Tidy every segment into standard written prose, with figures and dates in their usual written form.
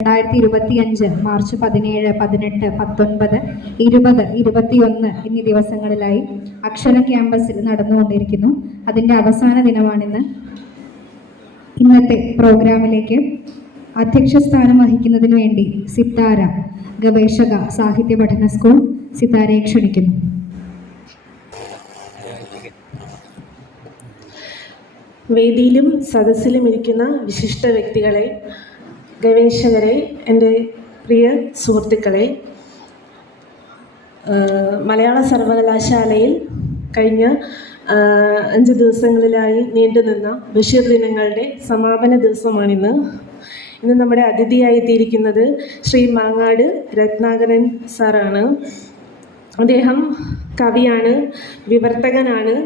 2025 March 17, 18, 19, 20, 21 എന്നീ ദിവസങ്ങളിലായി അക്ഷര ക്യാമ്പസിൽ നടന്നുകൊണ്ടിരിക്കുന്നു. അതിൻ്റെ അവസാന ദിനമാണിന്ന്. ഇന്നത്തെ പ്രോഗ്രാമിലേക്ക് അധ്യക്ഷ സ്ഥാനം വഹിക്കുന്നതിന് വേണ്ടി സിത്താര ഗവേഷക സാഹിത്യ പഠന സ്കൂൾ സിത്താരയെ ക്ഷണിക്കുന്നു. വേദിയിലും സദസ്സിലും ഇരിക്കുന്ന വിശിഷ്ട വ്യക്തികളെ, ഗവേഷകരെ, എൻ്റെ പ്രിയ സുഹൃത്തുക്കളെ, മലയാള സർവകലാശാലയിൽ കഴിഞ്ഞ 5 ദിവസങ്ങളിലായി നീണ്ടുനിന്ന ബഷീർ ദിനങ്ങളുടെ സമാപന ദിവസമാണിന്ന്. ഇന്ന് നമ്മുടെ അതിഥിയായി എത്തിയിരിക്കുന്നത് ശ്രീ മാങ്ങാട് രത്നാകരൻ സാറാണ്. അദ്ദേഹം കവിയാണ്, വിവർത്തകനാണ്,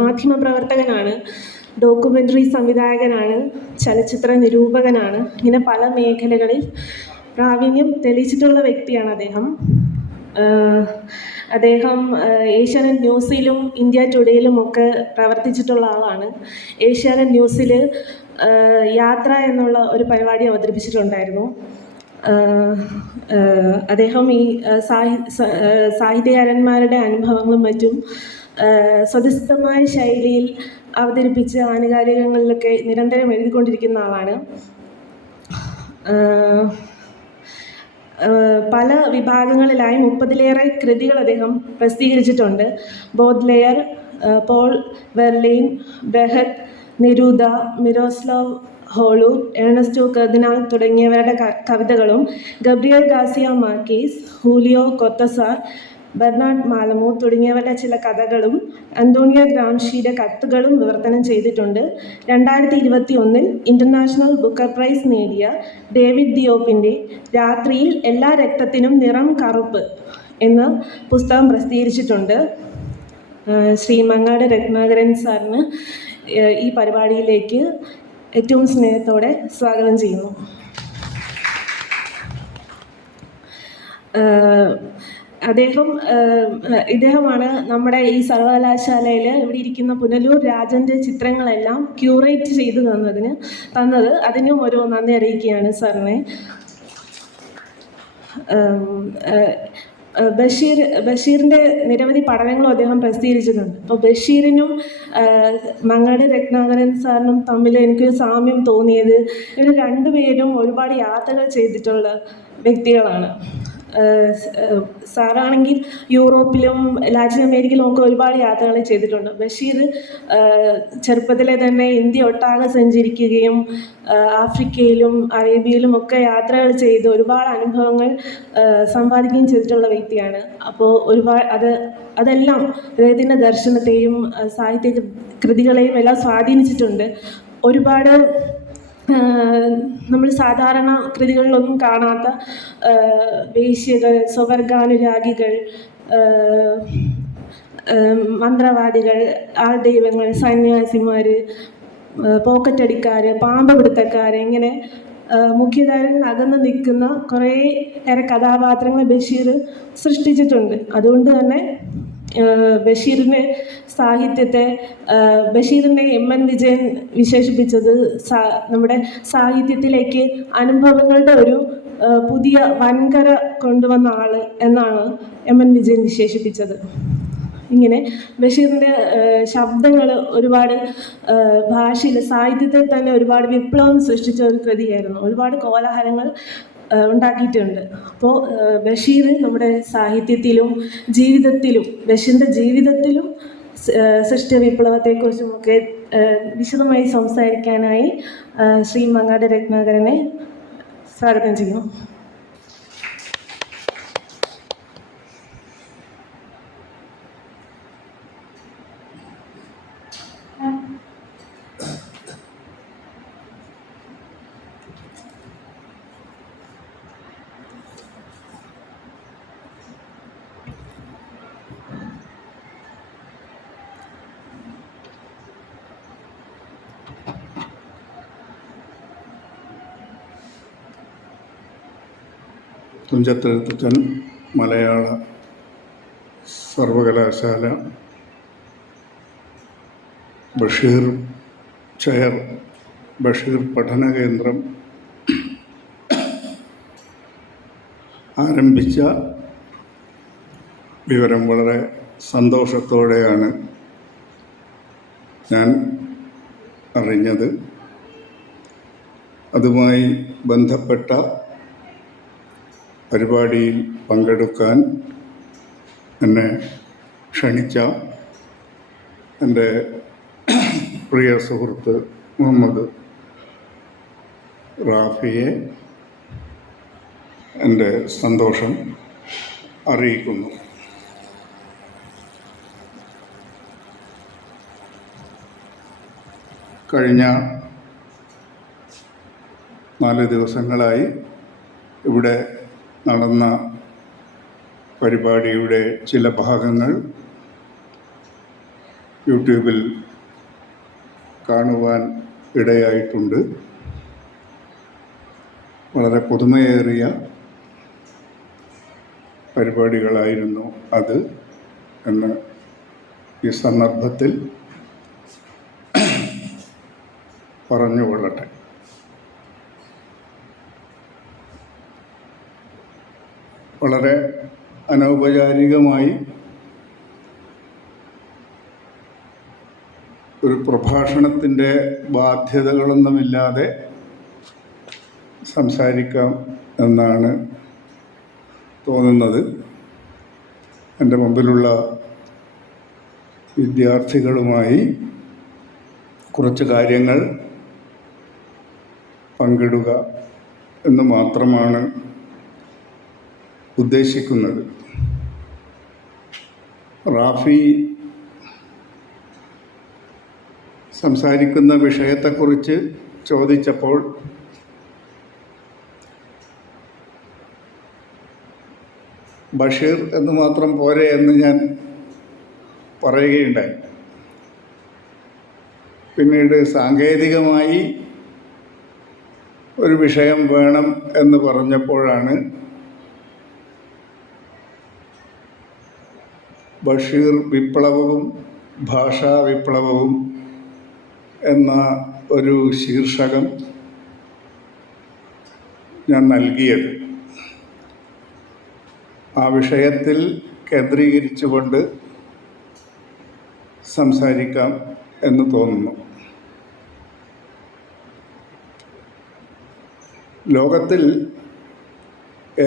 മാധ്യമപ്രവർത്തകനാണ്, ഡോക്യുമെൻ്ററി സംവിധായകനാണ്, ചലച്ചിത്ര നിരൂപകനാണ്. ഇങ്ങനെ പല മേഖലകളിൽ പ്രാവീണ്യം തെളിയിച്ചിട്ടുള്ള വ്യക്തിയാണ് അദ്ദേഹം. ഏഷ്യാനെറ്റ് ന്യൂസിലും ഇന്ത്യ ടുഡേയിലും ഒക്കെ പ്രവർത്തിച്ചിട്ടുള്ള ആളാണ്. ഏഷ്യാനെറ്റ് ന്യൂസിൽ യാത്ര എന്നുള്ള ഒരു പരിപാടി അവതരിപ്പിച്ചിട്ടുണ്ടായിരുന്നു. അദ്ദേഹം ഈ സാഹിത്യകാരന്മാരുടെ അനുഭവങ്ങളും മറ്റും സ്വതസിദ്ധമായ ശൈലിയിൽ അവതരിപ്പിച്ച് ആനുകാലികങ്ങളിലൊക്കെ നിരന്തരം എഴുതിക്കൊണ്ടിരിക്കുന്ന ആളാണ്. പല വിഭാഗങ്ങളിലായി 30-ലേറെ കൃതികൾ അദ്ദേഹം പ്രസിദ്ധീകരിച്ചിട്ടുണ്ട്. Baudelaire, Paul Verlaine, Brecht, Neruda, Miroslav Holub, Ernesto Cardenal തുടങ്ങിയവരുടെ കവിതകളും Gabriel Garcia Marquez, Julio Cortazar, Bernard Malamud തുടങ്ങിയവരുടെ ചില കഥകളും അന്തോണിയോ ഗ്രാംഷിയുടെ കത്തുകളും വിവർത്തനം ചെയ്തിട്ടുണ്ട്. 2021 ഇൻ്റർനാഷണൽ ബുക്കർ പ്രൈസ് നേടിയ ഡേവിഡ് ദിയോപ്പിൻ്റെ രാത്രിയിൽ എല്ലാ രക്തത്തിനും നിറം കറുപ്പ് എന്ന പുസ്തകം പ്രസിദ്ധീകരിച്ചിട്ടുണ്ട്. ശ്രീ മാങ്ങാട് രത്നാകരൻ സാറിന് ഈ പരിപാടിയിലേക്ക് ഏറ്റവും സ്നേഹത്തോടെ സ്വാഗതം ചെയ്യുന്നു. ഇദ്ദേഹമാണ് നമ്മുടെ ഈ സർവകലാശാലയിൽ ഇവിടെ ഇരിക്കുന്ന പുനലൂർ രാജൻ്റെ ചിത്രങ്ങളെല്ലാം ക്യൂറേറ്റ് ചെയ്ത് തന്നത്. അതിനും ഒരു നന്ദി അറിയിക്കുകയാണ് സാറിനെ. ബഷീറിൻ്റെ നിരവധി പഠനങ്ങളും അദ്ദേഹം പ്രസിദ്ധീകരിച്ചിട്ടുണ്ട്. അപ്പോൾ ബഷീറിനും മാങ്ങാട് രത്നാകരൻ സാറിനും തമ്മിൽ എനിക്കൊരു സാമ്യം തോന്നിയത്, ഇവർ രണ്ടുപേരും ഒരുപാട് യാത്രകൾ ചെയ്തിട്ടുള്ള വ്യക്തികളാണ്. സാറാണെങ്കിൽ യൂറോപ്പിലും ലാറ്റിൻ അമേരിക്കയിലും ഒക്കെ ഒരുപാട് യാത്രകൾ ചെയ്തിട്ടുണ്ട്. ബഷീർ ചെറുപ്പത്തിലെ തന്നെ ഇന്ത്യ ഒട്ടാകെ സഞ്ചരിക്കുകയും ആഫ്രിക്കയിലും അറേബ്യയിലും ഒക്കെ യാത്രകൾ ചെയ്ത് ഒരുപാട് അനുഭവങ്ങൾ സമ്പാദിക്കുകയും ചെയ്തിട്ടുള്ള വ്യക്തിയാണ്. അപ്പോൾ അതെല്ലാം അദ്ദേഹത്തിൻ്റെ ദർശനത്തെയും സാഹിത്യ കൃതികളെയും എല്ലാം സ്വാധീനിച്ചിട്ടുണ്ട്. ഒരുപാട് നമ്മൾ സാധാരണ കൃതികളിലൊന്നും കാണാത്ത വേശ്യകൾ, സ്വവർഗാനുരാഗികൾ, മന്ത്രവാദികൾ, ആൾദൈവങ്ങൾ, സന്യാസിമാർ, പോക്കറ്റടിക്കാർ, പാമ്പ് പിടുത്തക്കാർ, ഇങ്ങനെ മുഖ്യധാരയിൽ അകന്ന് നിൽക്കുന്ന കുറേയേറെ കഥാപാത്രങ്ങൾ ബഷീർ സൃഷ്ടിച്ചിട്ടുണ്ട്. അതുകൊണ്ട് തന്നെ ബഷീറിൻ്റെ സാഹിത്യത്തെ MN വിജയൻ വിശേഷിപ്പിച്ചത് നമ്മുടെ സാഹിത്യത്തിലേക്ക് അനുഭവങ്ങളുടെ ഒരു പുതിയ വൻകര കൊണ്ടുവന്ന ആൾ എന്നാണ് MN വിജയൻ വിശേഷിപ്പിച്ചത്. ഇങ്ങനെ ബഷീറിൻ്റെ ശബ്ദങ്ങൾ ഒരുപാട് ഭാഷയിൽ, സാഹിത്യത്തിൽ തന്നെ ഒരുപാട് വിപ്ലവം സൃഷ്ടിച്ച ഒരു കൃതിയായിരുന്നു. ഒരുപാട് കോലാഹലങ്ങൾ ഉണ്ടാക്കിയിട്ടുണ്ട്. അപ്പോൾ ബഷീർ നമ്മുടെ സാഹിത്യത്തിലും ജീവിതത്തിലും, ബഷീറിൻ്റെ ജീവിതത്തിലും സൃഷ്ടിച്ച വിപ്ലവത്തെക്കുറിച്ചുമൊക്കെ വിശദമായി സംസാരിക്കാനായി ശ്രീ മാങ്ങാട് രത്നാകരനെ സ്വാഗതം ചെയ്യുന്നു. തുഞ്ചത്തെഴുത്തച്ഛൻ മലയാള സർവകലാശാല ബഷീർ ചെയർ, ബഷീർ പഠന കേന്ദ്രം, ആരംഭിച്ച വിവരം വളരെ സന്തോഷത്തോടെയാണ് ഞാൻ അറിഞ്ഞത്. അതുമായി ബന്ധപ്പെട്ട പരിപാടിയിൽ പങ്കെടുക്കാൻ എന്നെ ക്ഷണിച്ച എൻ്റെ പ്രിയ സുഹൃത്ത് മുഹമ്മദ് റാഫിയെ എൻ്റെ സന്തോഷം അറിയിക്കുന്നു. കഴിഞ്ഞ 4 ദിവസങ്ങളായി ഇവിടെ നടന്ന പരിപാടിയുടെ ചില ഭാഗങ്ങൾ യൂട്യൂബിൽ കാണുവാൻ ഇടയായിട്ടുണ്ട്. വളരെ പുതുമയേറിയ പരിപാടികളായിരുന്നു അത് എന്ന് ഈ സന്ദർഭത്തിൽ പറഞ്ഞുകൊള്ളട്ടെ. വളരെ അനൗപചാരികമായി ഒരു പ്രഭാഷണത്തിൻ്റെ ബാധ്യതകളൊന്നുമില്ലാതെ സംസാരിക്കാം എന്നാണ് തോന്നുന്നത്. എൻ്റെ മുമ്പിലുള്ള വിദ്യാർത്ഥികളുമായി കുറച്ച് കാര്യങ്ങൾ പങ്കിടുക എന്ന് മാത്രമാണ് ഉദ്ദേശിക്കുന്നത്. റാഫി സംസാരിക്കുന്ന വിഷയത്തെക്കുറിച്ച് ചോദിച്ചപ്പോൾ ബഷീർ എന്ന് മാത്രം പോരെ എന്ന് ഞാൻ പറയുകയുണ്ടായി. പിന്നീട് സാങ്കേതികമായി ഒരു വിഷയം വേണം എന്ന് പറഞ്ഞപ്പോഴാണ് ബഷീർ വിപ്ലവവും ഭാഷാ വിപ്ലവവും എന്ന ഒരു ശീർഷകം ഞാൻ നൽകിയത്. ആ വിഷയത്തിൽ കേന്ദ്രീകരിച്ചുകൊണ്ട് സംസാരിക്കാം എന്ന് തോന്നുന്നു. ലോകത്തിൽ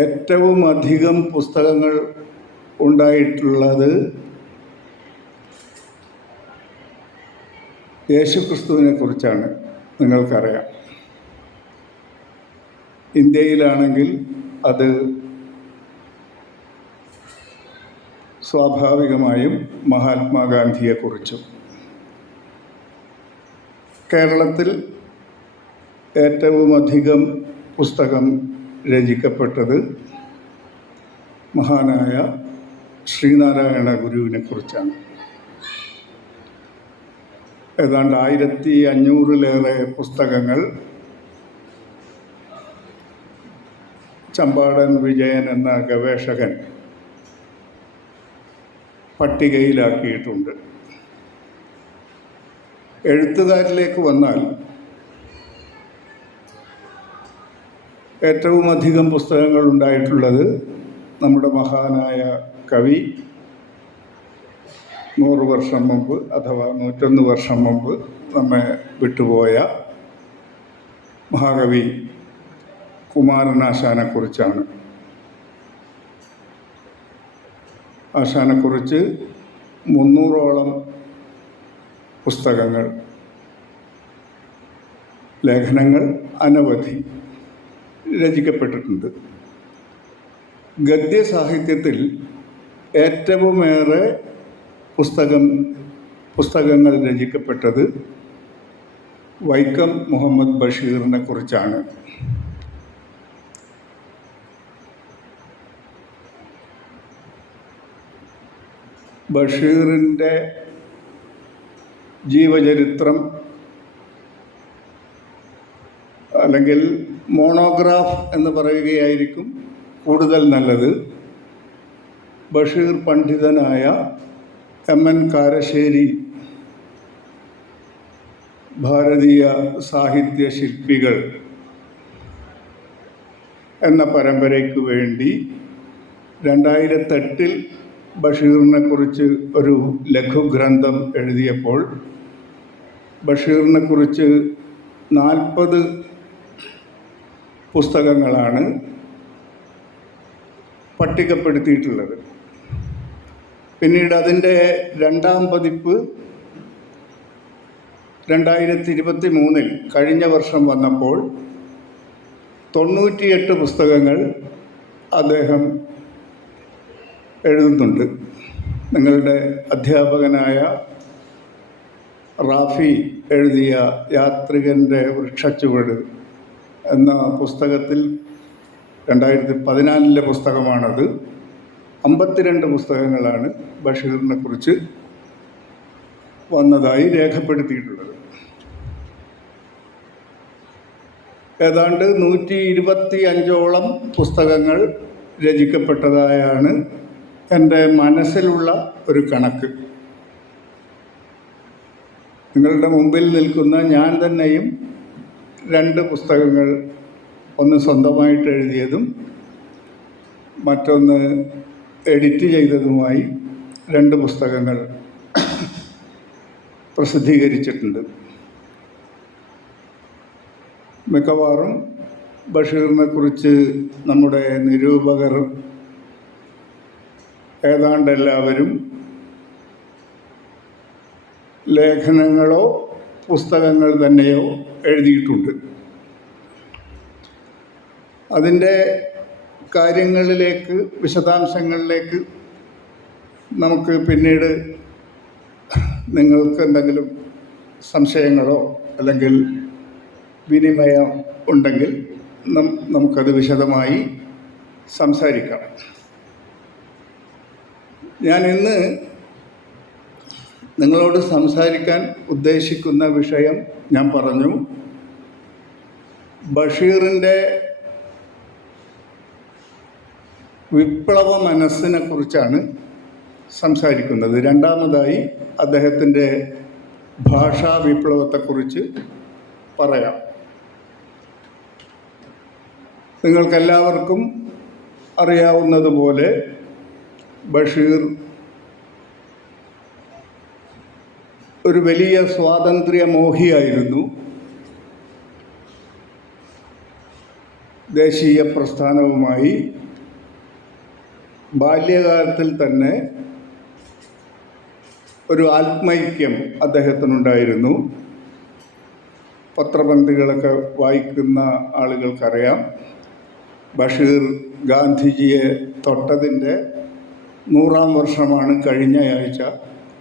ഏറ്റവും അധികം പുസ്തകങ്ങൾ ഉണ്ടായിട്ടുള്ളത് യേശുക്രിസ്തുവിനെ കുറിച്ചാണ്. നിങ്ങൾക്കറിയാം, ഇന്ത്യയിലാണെങ്കിൽ അത് സ്വാഭാവികമായും മഹാത്മാഗാന്ധിയെക്കുറിച്ചും, കേരളത്തിൽ ഏറ്റവും അധികം പുസ്തകം രചിക്കപ്പെട്ടത് മഹാനായ ശ്രീനാരായണ ഗുരുവിനെ കുറിച്ചാണ്. ഏതാണ്ട് 1500-ലേറെ പുസ്തകങ്ങൾ ചമ്പാടൻ വിജയൻ എന്ന ഗവേഷകൻ പട്ടികയിലാക്കിയിട്ടുണ്ട്. എഴുത്തുകാരിലേക്ക് വന്നാൽ ഏറ്റവും അധികം പുസ്തകങ്ങൾ ഉണ്ടായിട്ടുള്ളത് നമ്മുടെ മഹാനായ കവി 100 വർഷം മുമ്പ് അഥവാ 101 വർഷം മുമ്പ് നമ്മെ വിട്ടുപോയ മഹാകവി കുമാരനാശാനെക്കുറിച്ചാണ്. ആശാനെക്കുറിച്ച് 300ഓളം പുസ്തകങ്ങൾ, ലേഖനങ്ങൾ അനവധി രചിക്കപ്പെട്ടിട്ടുണ്ട്. ഗദ്യസാഹിത്യത്തിൽ ഏറ്റവുമേറെ പുസ്തകങ്ങൾ രചിക്കപ്പെട്ടത് വൈക്കം മുഹമ്മദ് ബഷീറിനെ കുറിച്ചാണ്. ബഷീറിൻ്റെ ജീവചരിത്രം അല്ലെങ്കിൽ മോണോഗ്രാഫ് എന്ന് പറയുകയായിരിക്കും കൂടുതൽ നല്ലത്. ബഷീർ പണ്ഡിതനായ എം.എൻ. കാരശ്ശേരി, ഭാരതീയ സാഹിത്യ ശില്പികൾ എന്ന പരമ്പരയ്ക്ക് വേണ്ടി 2008 ബഷീറിനെ കുറിച്ച് ഒരു ലഘുഗ്രന്ഥം എഴുതിയപ്പോൾ ബഷീറിനെ കുറിച്ച് 40 പുസ്തകങ്ങളാണ് പട്ടികപ്പെടുത്തിയിട്ടുള്ളത്. പിന്നീട് അതിൻ്റെ 2ാം പതിപ്പ് 2023 കഴിഞ്ഞ വർഷം വന്നപ്പോൾ 98 പുസ്തകങ്ങൾ അദ്ദേഹം എഴുതുന്നുണ്ട്. നിങ്ങളുടെ അധ്യാപകനായ റാഫി എഴുതിയ യാത്രികൻ്റെ വൃക്ഷച്ചുവട് എന്ന പുസ്തകത്തിൽ 2014 പുസ്തകമാണത്. 52 പുസ്തകങ്ങളാണ് ബഷീറിനെ കുറിച്ച് വന്നതായി രേഖപ്പെടുത്തിയിട്ടുള്ളത്. ഏതാണ്ട് 125ഓളം പുസ്തകങ്ങൾ രചിക്കപ്പെട്ടതായാണ് എൻ്റെ മനസ്സിലുള്ള ഒരു കണക്ക്. നിങ്ങളുടെ മുമ്പിൽ നിൽക്കുന്ന ഞാൻ തന്നെയും 2 പുസ്തകങ്ങൾ, ഒന്ന് സ്വന്തമായിട്ട് എഴുതിയതും മറ്റൊന്ന് എഡിറ്റ് ചെയ്തതുമായി 2 പുസ്തകങ്ങൾ പ്രസിദ്ധീകരിച്ചിട്ടുണ്ട്. മിക്കവാറും ബഷീറിനെ കുറിച്ച് നമ്മുടെ നിരൂപകർ ഏതാണ്ട് എല്ലാവരും ലേഖനങ്ങളോ പുസ്തകങ്ങൾ തന്നെയോ എഴുതിയിട്ടുണ്ട്. അതിൻ്റെ കാര്യങ്ങളിലേക്ക്, വിശദാംശങ്ങളിലേക്ക് നമുക്ക് പിന്നീട് നിങ്ങൾക്ക് എന്തെങ്കിലും സംശയങ്ങളോ അല്ലെങ്കിൽ വിനിമയം ഉണ്ടെങ്കിൽ നമുക്കത് വിശദമായി സംസാരിക്കാം. ഞാൻ ഇന്ന് നിങ്ങളോട് സംസാരിക്കാൻ ഉദ്ദേശിക്കുന്ന വിഷയം ഞാൻ പറഞ്ഞു. ബഷീറിൻ്റെ വിപ്ലവ മനസ്സിനെ കുറിച്ചാണ് സംസാരിക്കുന്നത്. 2ാമതായി അദ്ദേഹത്തിൻ്റെ ഭാഷാ വിപ്ലവത്തെക്കുറിച്ച് പറയാം. നിങ്ങൾക്കെല്ലാവർക്കും അറിയാവുന്നതുപോലെ ബഷീർ ഒരു വലിയ സ്വാതന്ത്ര്യമോഹിയായിരുന്നു. ദേശീയ പ്രസ്ഥാനവുമായി ബാല്യകാലത്തിൽ തന്നെ ഒരു ആത്മൈക്യം അദ്ദേഹത്തിനുണ്ടായിരുന്നു. പത്രപംക്തികളൊക്കെ വായിക്കുന്ന ആളുകൾക്കറിയാം, ബഷീർ ഗാന്ധിജിയെ തൊട്ടതിൻ്റെ 100ാം വർഷമാണ് കഴിഞ്ഞയാഴ്ച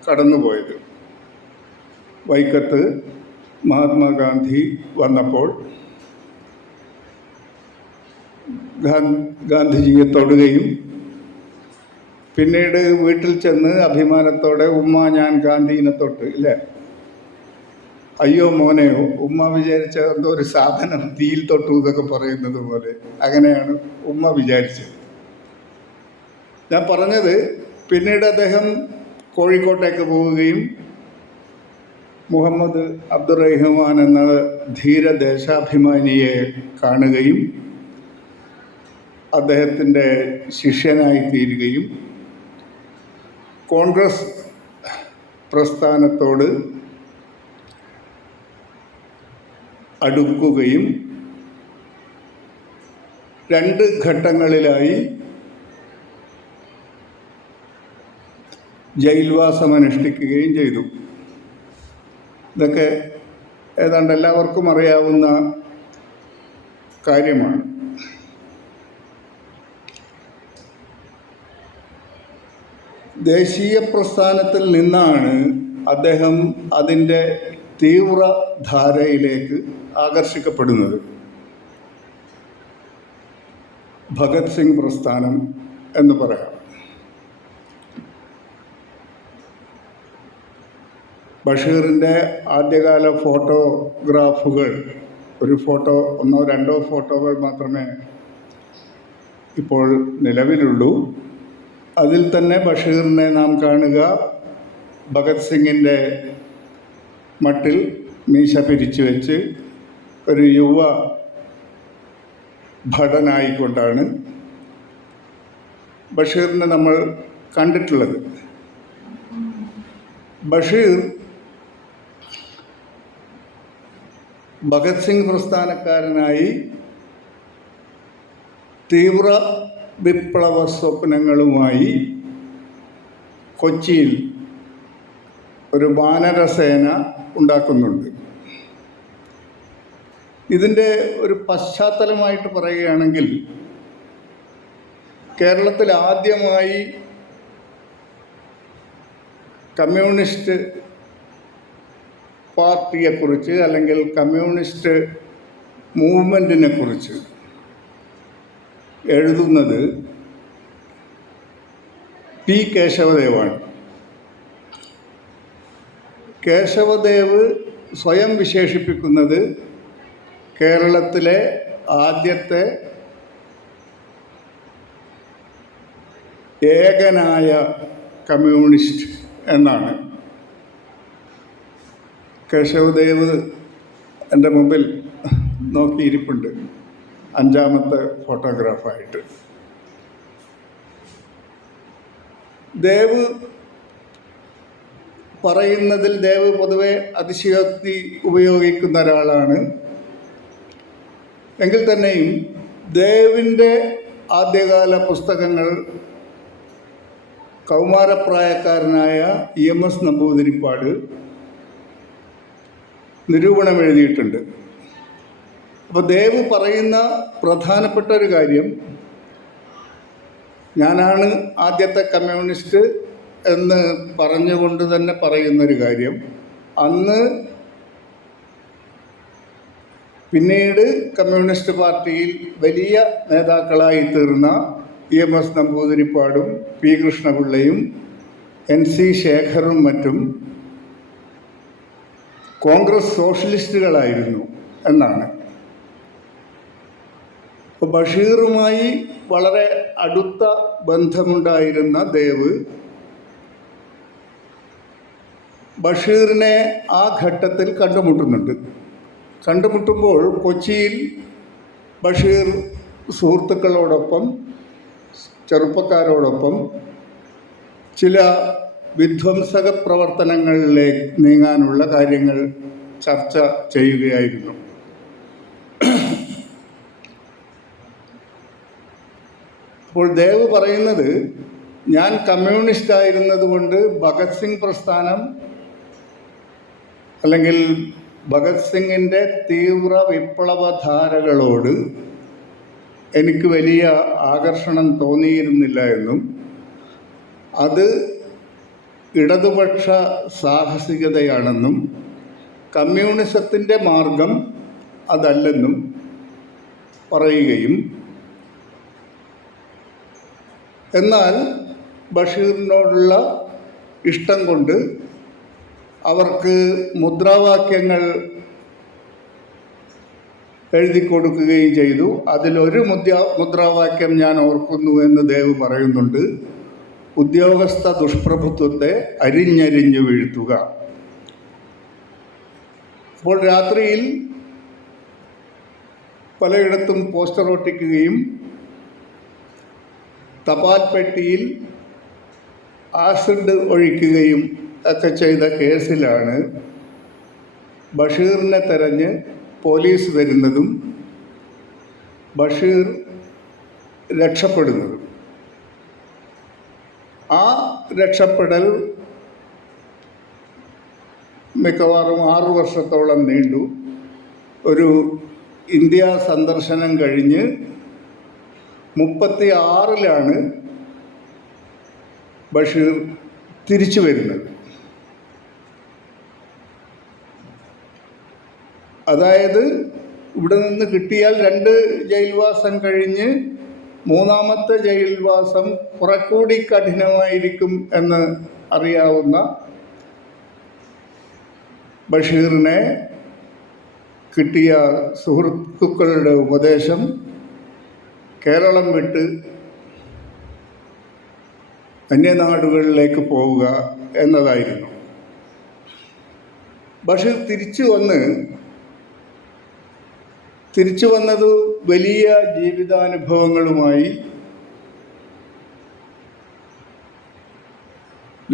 കടന്നുപോയത്. വൈക്കത്ത് മഹാത്മാഗാന്ധി വന്നപ്പോൾ ഗാന്ധിജിയെ തൊടുകയും പിന്നീട് വീട്ടിൽ ചെന്ന് അഭിമാനത്തോടെ ഉമ്മ ഞാൻ ഗാന്ധിനെ തൊട്ട്, ഇല്ലേ, അയ്യോ മോനെയോ, ഉമ്മ വിചാരിച്ച എന്തോ ഒരു സാധനം തീയിൽ തൊട്ടു എന്നൊക്കെ പറയുന്നത് പോലെ അങ്ങനെയാണ് ഉമ്മ വിചാരിച്ചത്. ഞാൻ പറഞ്ഞത്, പിന്നീട് അദ്ദേഹം കോഴിക്കോട്ടേക്ക് പോവുകയും മുഹമ്മദ് അബ്ദുറഹിമാൻ എന്ന ധീര ദേശാഭിമാനിയെ കാണുകയും അദ്ദേഹത്തിൻ്റെ ശിഷ്യനായി തീരുകയും കോൺഗ്രസ് പ്രസ്ഥാനത്തോട് അടുക്കുകയും 2 ഘട്ടങ്ങളിലായി ജയിൽവാസമനുഷ്ഠിക്കുകയും ചെയ്തു. ഇതൊക്കെ ഏതാണ്ട് എല്ലാവർക്കും അറിയാവുന്ന കാര്യമാണ്. ദേശീയ പ്രസ്ഥാനത്തിൽ നിന്നാണ് അദ്ദേഹം അതിൻ്റെ തീവ്രധാരയിലേക്ക് ആകർഷിക്കപ്പെടുന്നത്. ഭഗത് സിംഗ് പ്രസ്ഥാനം എന്ന് പറയാം. ബഷീറിൻ്റെ ആദ്യകാല ഫോട്ടോഗ്രാഫുകൾ, ഒരു ഫോട്ടോ, 1-2 ഫോട്ടോകൾ മാത്രമേ ഇപ്പോൾ നിലവിലുള്ളൂ. അതിൽ തന്നെ ബഷീറിനെ നാം കാണുക ഭഗത് സിംഗിൻ്റെ മട്ടിൽ മീശ പിരിച്ചു വെച്ച് ഒരു യുവ ഭടനായിക്കൊണ്ടാണ് ബഷീറിനെ നമ്മൾ കണ്ടിട്ടുള്ളത്. ബഷീർ ഭഗത് സിംഗ് പ്രസ്ഥാനക്കാരനായി തീവ്ര വിപ്ലവ സ്വപ്നങ്ങളുമായി കൊച്ചിയിൽ ഒരു വാനരസേന ഉണ്ടാക്കുന്നുണ്ട്. ഇതിൻ്റെ ഒരു പശ്ചാത്തലമായിട്ട് പറയുകയാണെങ്കിൽ, കേരളത്തിൽ ആദ്യമായി കമ്മ്യൂണിസ്റ്റ് പാർട്ടിയെക്കുറിച്ച് അല്ലെങ്കിൽ കമ്മ്യൂണിസ്റ്റ് മൂവ്മെൻറ്റിനെ കുറിച്ച് എഴുതുന്നത് പി കേശവദേവാണ്. കേശവദേവ് സ്വയം വിശേഷിപ്പിക്കുന്നത് കേരളത്തിലെ ആദ്യത്തെ ഏകനായ കമ്മ്യൂണിസ്റ്റ് എന്നാണ്. കേശവദേവ് എൻ്റെ മുമ്പിൽ നോക്കിയിരിപ്പുണ്ട്, 5ാമത്തെ ഫോട്ടോഗ്രാഫായിട്ട്. ദേവ് പറയുന്നതിൽ ദേവ് പൊതുവെ അതിശയോക്തി ഉപയോഗിക്കുന്ന ഒരാളാണ്. എങ്കിൽ തന്നെയും ദേവിൻ്റെ ആദ്യകാല പുസ്തകങ്ങൾ കൗമാരപ്രായക്കാരനായ EMS നമ്പൂതിരിപ്പാട് നിരൂപണം എഴുതിയിട്ടുണ്ട്. അപ്പോൾ ദേവ് പറയുന്ന പ്രധാനപ്പെട്ട ഒരു കാര്യം, ഞാനാണ് ആദ്യത്തെ കമ്മ്യൂണിസ്റ്റ് എന്ന് പറഞ്ഞുകൊണ്ട് തന്നെ പറയുന്നൊരു കാര്യം, അന്ന് പിന്നീട് കമ്മ്യൂണിസ്റ്റ് പാർട്ടിയിൽ വലിയ നേതാക്കളായി തീർന്ന EMS നമ്പൂതിരിപ്പാടും P കൃഷ്ണപിള്ളയും NC ശേഖറും മറ്റും കോൺഗ്രസ് സോഷ്യലിസ്റ്റുകളായിരുന്നു എന്നാണ്. അപ്പോൾ ബഷീറുമായി വളരെ അടുത്ത ബന്ധമുണ്ടായിരുന്ന ദേവ് ബഷീറിനെ ആ ഘട്ടത്തിൽ കണ്ടുമുട്ടുന്നുണ്ട്. കണ്ടുമുട്ടുമ്പോൾ കൊച്ചിയിൽ ബഷീർ സുഹൃത്തുക്കളോടൊപ്പം, ചെറുപ്പക്കാരോടൊപ്പം ചില വിധ്വംസക പ്രവർത്തനങ്ങളിലേക്ക് നീങ്ങാനുള്ള കാര്യങ്ങൾ ചർച്ച ചെയ്യുകയായിരുന്നു. അപ്പോൾ ദേവ് പറയുന്നത്, ഞാൻ കമ്മ്യൂണിസ്റ്റ് ആയിരുന്നത് കൊണ്ട് ഭഗത് സിംഗ് പ്രസ്ഥാനം അല്ലെങ്കിൽ ഭഗത് സിംഗിൻ്റെ തീവ്ര വിപ്ലവധാരകളോട് എനിക്ക് വലിയ ആകർഷണം തോന്നിയിരുന്നില്ല എന്നും അത് ഇടതുപക്ഷ സാഹസികതയാണെന്നും കമ്മ്യൂണിസത്തിൻ്റെ മാർഗം അതല്ലെന്നും പറയുകയും, എന്നാൽ ബഷീറിനോടുള്ള ഇഷ്ടം കൊണ്ട് അവർക്ക് മുദ്രാവാക്യങ്ങൾ എഴുതി കൊടുക്കുകയും ചെയ്തു. അതിലൊരു മുദ്രാവാക്യം ഞാൻ ഓർക്കുന്നു എന്ന് ദേവ് പറയുന്നുണ്ട്, ഉദ്യോഗസ്ഥ ദുഷ്പ്രഭുത്വത്തെ അരിഞ്ഞരിഞ്ഞു വീഴ്ത്തുക. അപ്പോൾ രാത്രിയിൽ പലയിടത്തും പോസ്റ്റർ ഒട്ടിക്കുകയും തപാൽ പെട്ടിയിൽ ആസിഡ് ഒഴിക്കുകയും ഒക്കെ ചെയ്ത കേസിലാണ് ബഷീറിനെ തെരഞ്ഞ് പോലീസ് വരുന്നതും ബഷീർ രക്ഷപ്പെടുന്നതും. ആ രക്ഷപ്പെടൽ മിക്കവാറും 6 വർഷത്തോളം നീണ്ടു. ഒരു ഇന്ത്യ സന്ദർശനം കഴിഞ്ഞ് 36-ലാണ് ബഷീർ തിരിച്ചു വരുന്നത്. അതായത് ഇവിടെ നിന്ന് കിട്ടിയാൽ 2 ജയിൽവാസം കഴിഞ്ഞ് 3ാമത്തെ ജയിൽവാസം കുറെക്കൂടി കഠിനമായിരിക്കും എന്ന് അറിയാവുന്ന ബഷീറിനെ കിട്ടിയ സുഹൃത്തുക്കളുടെ ഉപദേശം കേരളം വിട്ട് അന്യനാടുകളിലേക്ക് പോവുക എന്നതായിരുന്നു. ബഷീർ തിരിച്ചു വന്നത് വലിയ ജീവിതാനുഭവങ്ങളുമായി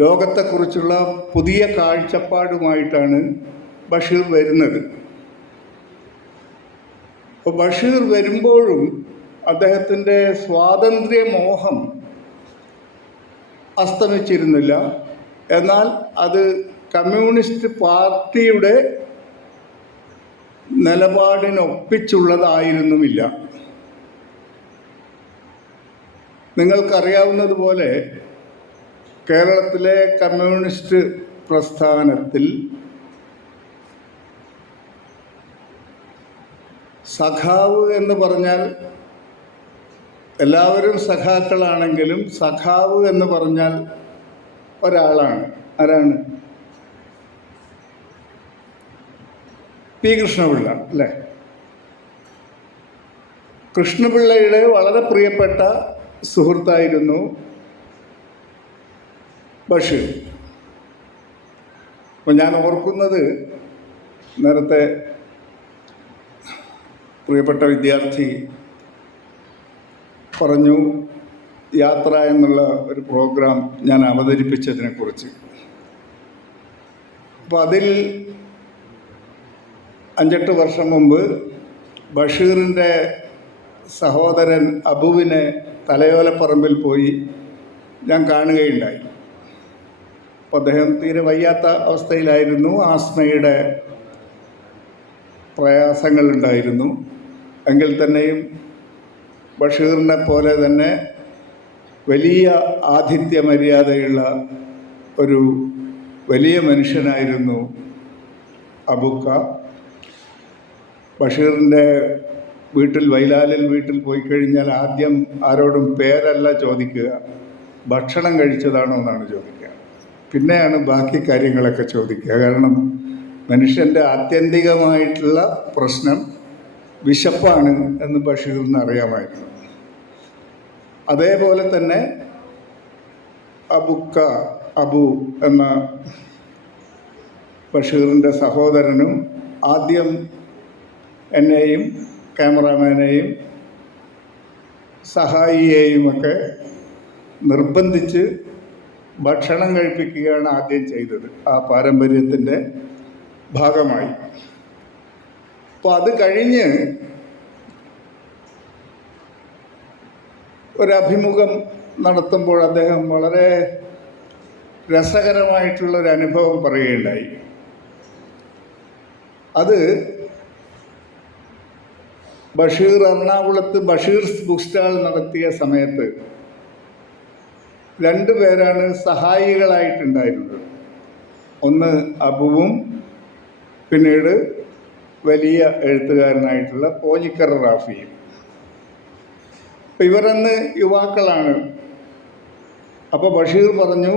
ലോകത്തെക്കുറിച്ചുള്ള പുതിയ കാഴ്ചപ്പാടുമായിട്ടാണ് ബഷീർ വരുന്നത്. അപ്പോൾ ബഷീർ വരുമ്പോഴും അദ്ദേഹത്തിൻ്റെ സ്വാതന്ത്ര്യ മോഹം അസ്തമിച്ചിരുന്നില്ല. എന്നാൽ അത് കമ്മ്യൂണിസ്റ്റ് പാർട്ടിയുടെ നിലപാടിനൊപ്പിച്ചുള്ളതായിരുന്നുമില്ല. നിങ്ങൾക്കറിയാവുന്നതുപോലെ കേരളത്തിലെ കമ്മ്യൂണിസ്റ്റ് പ്രസ്ഥാനത്തിൽ സഖാവ് എന്ന് പറഞ്ഞാൽ എല്ലാവരും സഖാക്കളാണെങ്കിലും സഖാവ് എന്ന് പറഞ്ഞാൽ ഒരാളാണ്. ആരാണ്? പി കൃഷ്ണപിള്ള അല്ലേ? കൃഷ്ണപിള്ളയുടെ വളരെ പ്രിയപ്പെട്ട സുഹൃത്തായിരുന്നു ബഷീർ. അപ്പോൾ ഞാൻ ഓർക്കുന്നത്, നേരത്തെ പ്രിയപ്പെട്ട വിദ്യാർത്ഥി പറഞ്ഞു യാത്ര എന്നുള്ള ഒരു പ്രോഗ്രാം ഞാൻ അവതരിപ്പിച്ചതിനെക്കുറിച്ച്. അപ്പോൾ അതിൽ 5-8 വർഷം മുമ്പ് ബഷീറിൻ്റെ സഹോദരൻ അബുവിനെ തലയോലപ്പറമ്പിൽ പോയി ഞാൻ കാണുകയുണ്ടായി. അപ്പോൾ അദ്ദേഹം തീരെ വയ്യാത്ത അവസ്ഥയിലായിരുന്നു. ആസ്മയുടെ പ്രയാസങ്ങളുണ്ടായിരുന്നു. എങ്കിൽ തന്നെയും ബഷീറിനെ പോലെ തന്നെ വലിയ ആതിഥ്യ മര്യാദയുള്ള ഒരു വലിയ മനുഷ്യനായിരുന്നു അബുക്ക. ബഷീറിൻ്റെ വീട്ടിൽ, വൈലാലിൽ വീട്ടിൽ പോയി കഴിഞ്ഞാൽ ആദ്യം ആരോടും പേരല്ല ചോദിക്കുക, ഭക്ഷണം കഴിച്ചതാണോ എന്നാണ് ചോദിക്കുക. പിന്നെയാണ് ബാക്കി കാര്യങ്ങളൊക്കെ ചോദിക്കുക. കാരണം മനുഷ്യൻ്റെ ആത്യന്തികമായിട്ടുള്ള പ്രശ്നം വിശപ്പാണ് എന്ന് ബഷീറിന് അറിയാമായിരുന്നു. അതേപോലെ തന്നെ അബു എന്ന ബഷീറിൻ്റെ സഹോദരനും ആദ്യം എന്നെയും ക്യാമറാമാനെയും സഹായിയെയുമൊക്കെ നിർബന്ധിച്ച് ഭക്ഷണം കഴിപ്പിക്കുകയാണ് ആദ്യം ചെയ്തത്, ആ പാരമ്പര്യത്തിൻ്റെ ഭാഗമായി. അപ്പോൾ അത് കഴിഞ്ഞ് ഒരഭിമുഖം നടത്തുമ്പോൾ അദ്ദേഹം വളരെ രസകരമായിട്ടുള്ളൊരു അനുഭവം പറയുകയുണ്ടായി. അത് ബഷീർ എറണാകുളത്ത് ബഷീർ ബുക്ക് സ്റ്റാൾ നടത്തിയ സമയത്ത് 2 പേരാണ് സഹായികളായിട്ടുണ്ടായിരുന്നത്. ഒന്ന് അബുവും പിന്നീട് വലിയ എഴുത്തുകാരനായിട്ടുള്ള പോഞ്ഞിക്കര റാഫിയും. ഇവരന്ന് യുവാക്കളാണ്. അപ്പോൾ ബഷീർ പറഞ്ഞു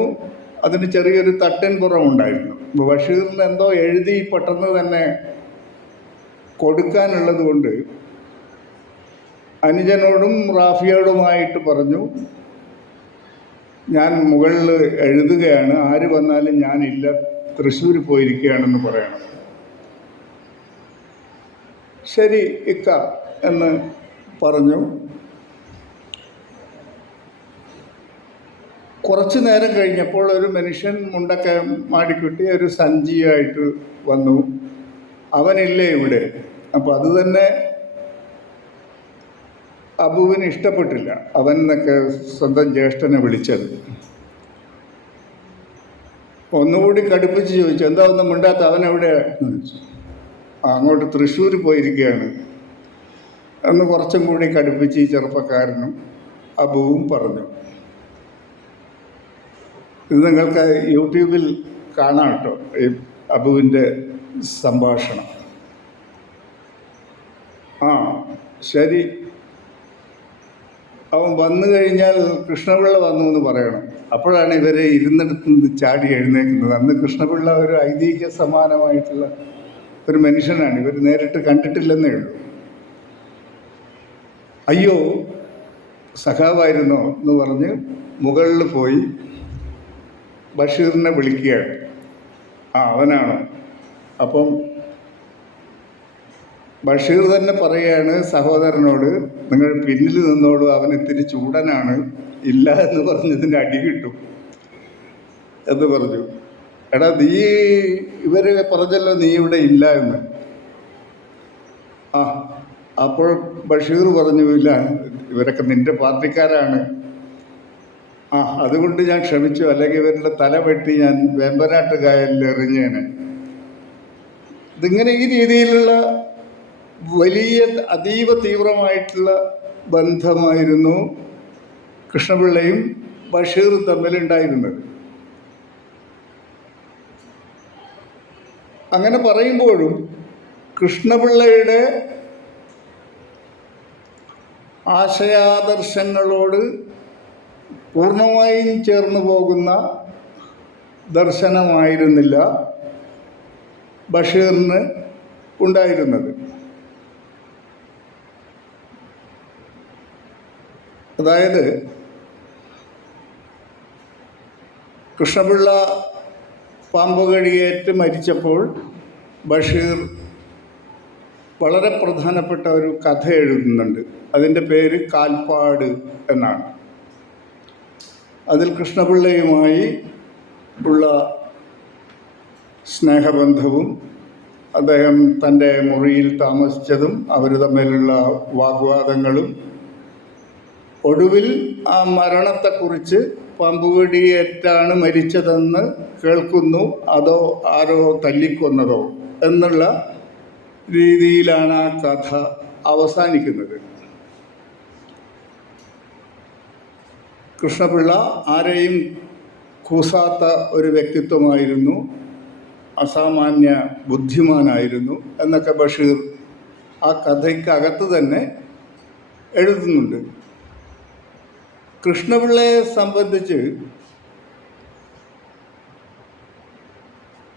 അതിന് ചെറിയൊരു തട്ടിൻ പുറമുണ്ടായിരുന്നു. അപ്പോൾ ബഷീറിന് എന്തോ എഴുതി പെട്ടെന്ന് തന്നെ കൊടുക്കാനുള്ളത് കൊണ്ട് അനുജനോടും റാഫിയോടുമായിട്ട് പറഞ്ഞു, ഞാൻ മുകളിൽ എഴുതുകയാണ്, ആര് വന്നാലും ഞാനില്ല, തൃശ്ശൂർ പോയിരിക്കുകയാണെന്ന് പറയണം. ശരി ഇക്ക എന്ന് പറഞ്ഞു. കുറച്ച് നേരം കഴിഞ്ഞപ്പോൾ ഒരു മനുഷ്യൻ മുണ്ടൊക്കെ മാടിക്കുട്ടി ഒരു സഞ്ചിയായിട്ട് വന്നു. അവനില്ലേ ഇവിടെ. അപ്പോൾ അത് തന്നെ അബുവിന് ഇഷ്ടപ്പെട്ടില്ല. അവൻ എന്നൊക്കെ സ്വന്തം ജ്യേഷ്ഠനെ വിളിച്ചത്. ഒന്നുകൂടി കടുപ്പിച്ച് ചോദിച്ചു, എന്താ ഒന്നും മിണ്ടാത്ത, അവൻ എവിടെയാണ്? അങ്ങോട്ട് തൃശ്ശൂർ പോയിരിക്കുകയാണ് എന്ന് കുറച്ചും കൂടി കടുപ്പിച്ച് ഈ ചെറുപ്പക്കാരനും അബുവും പറഞ്ഞു. ഇത് നിങ്ങൾക്ക് യൂട്യൂബിൽ കാണാം കേട്ടോ, ഈ അബുവിൻ്റെ സംഭാഷണം. ശരി, അവൻ വന്നു കഴിഞ്ഞാൽ കൃഷ്ണപിള്ള വന്നു എന്ന് പറയണം. അപ്പോഴാണ് ഇവരെ ഇരുന്നിടത്ത് നിന്ന് ചാടി എഴുന്നേക്കുന്നത്. അന്ന് കൃഷ്ണപിള്ള ഒരു ഐതിഹ്യ സമാനമായിട്ടുള്ള ഒരു മനുഷ്യനാണ്. ഇവർ നേരിട്ട് കണ്ടിട്ടില്ലെന്നേ ഉള്ളൂ. അയ്യോ സഖാവായിരുന്നോ എന്ന് പറഞ്ഞ് മുകളിൽ പോയി ബഷീറിനെ വിളിക്കുകയാണ്. അവനാണോ? അപ്പം ബഷീർ തന്നെ പറയുകയാണ് സഹോദരനോട്, നിങ്ങൾ പിന്നിൽ നിന്നോളൂ, അവൻ ഇത്തിരി ചൂടനാണ്, ഇല്ല എന്ന് പറഞ്ഞതിന് അടി കിട്ടും എന്ന് പറഞ്ഞു. എടാ നീ, ഇവർ പറഞ്ഞല്ലോ നീ ഇവിടെ ഇല്ല എന്ന്. ആ അപ്പോൾ ബഷീർ പറഞ്ഞു, ഇല്ല ഇവരൊക്കെ നിൻ്റെ പാർട്ടിക്കാരാണ്, അതുകൊണ്ട് ഞാൻ ക്ഷമിച്ചു, അല്ലെങ്കിൽ ഇവരുടെ തല വെട്ടി ഞാൻ വേമ്പനാട്ട് കായലിൽ എറിഞ്ഞേനെ. ഇതിങ്ങനെ ഈ രീതിയിലുള്ള വലിയ അതീവ തീവ്രമായിട്ടുള്ള ബന്ധമായിരുന്നു കൃഷ്ണപിള്ളയും ബഷീറും തമ്മിലുണ്ടായിരുന്നത്. അങ്ങനെ പറയുമ്പോഴും കൃഷ്ണപിള്ളയുടെ ആശയാദർശങ്ങളോട് പൂർണ്ണമായും ചേർന്ന് പോകുന്ന ദർശനമായിരുന്നില്ല ബഷീറിന് ഉണ്ടായിരുന്നത്. അതായത് കൃഷ്ണപിള്ള പാമ്പ് കടിയേറ്റ് മരിച്ചപ്പോൾ ബഷീർ വളരെ പ്രധാനപ്പെട്ട ഒരു കഥ എഴുതുന്നുണ്ട്. അതിൻ്റെ പേര് കാൽപ്പാട് എന്നാണ്. അതിൽ കൃഷ്ണപിള്ളയുമായി ഉള്ള സ്നേഹബന്ധവും അദ്ദേഹം തൻ്റെ മുറിയിൽ താമസിച്ചതും അവർ തമ്മിലുള്ള വാഗ്വാദങ്ങളും ഒടുവിൽ ആ മരണത്തെക്കുറിച്ച് പാമ്പുകടിയേറ്റാണ് മരിച്ചതെന്ന് കേൾക്കുന്നു, അതോ ആരോ തല്ലിക്കൊന്നതോ എന്നുള്ള രീതിയിലാണ് ആ കഥ അവസാനിക്കുന്നത്. കൃഷ്ണപിള്ള ആരെയും കൂസാത്ത ഒരു വ്യക്തിത്വമായിരുന്നു, അസാമാന്യ ബുദ്ധിമാനായിരുന്നു എന്നൊക്കെ ബഷീർ ആ കഥയ്ക്കകത്ത് തന്നെ എഴുതുന്നുണ്ട്. കൃഷ്ണപിള്ളയെ സംബന്ധിച്ച്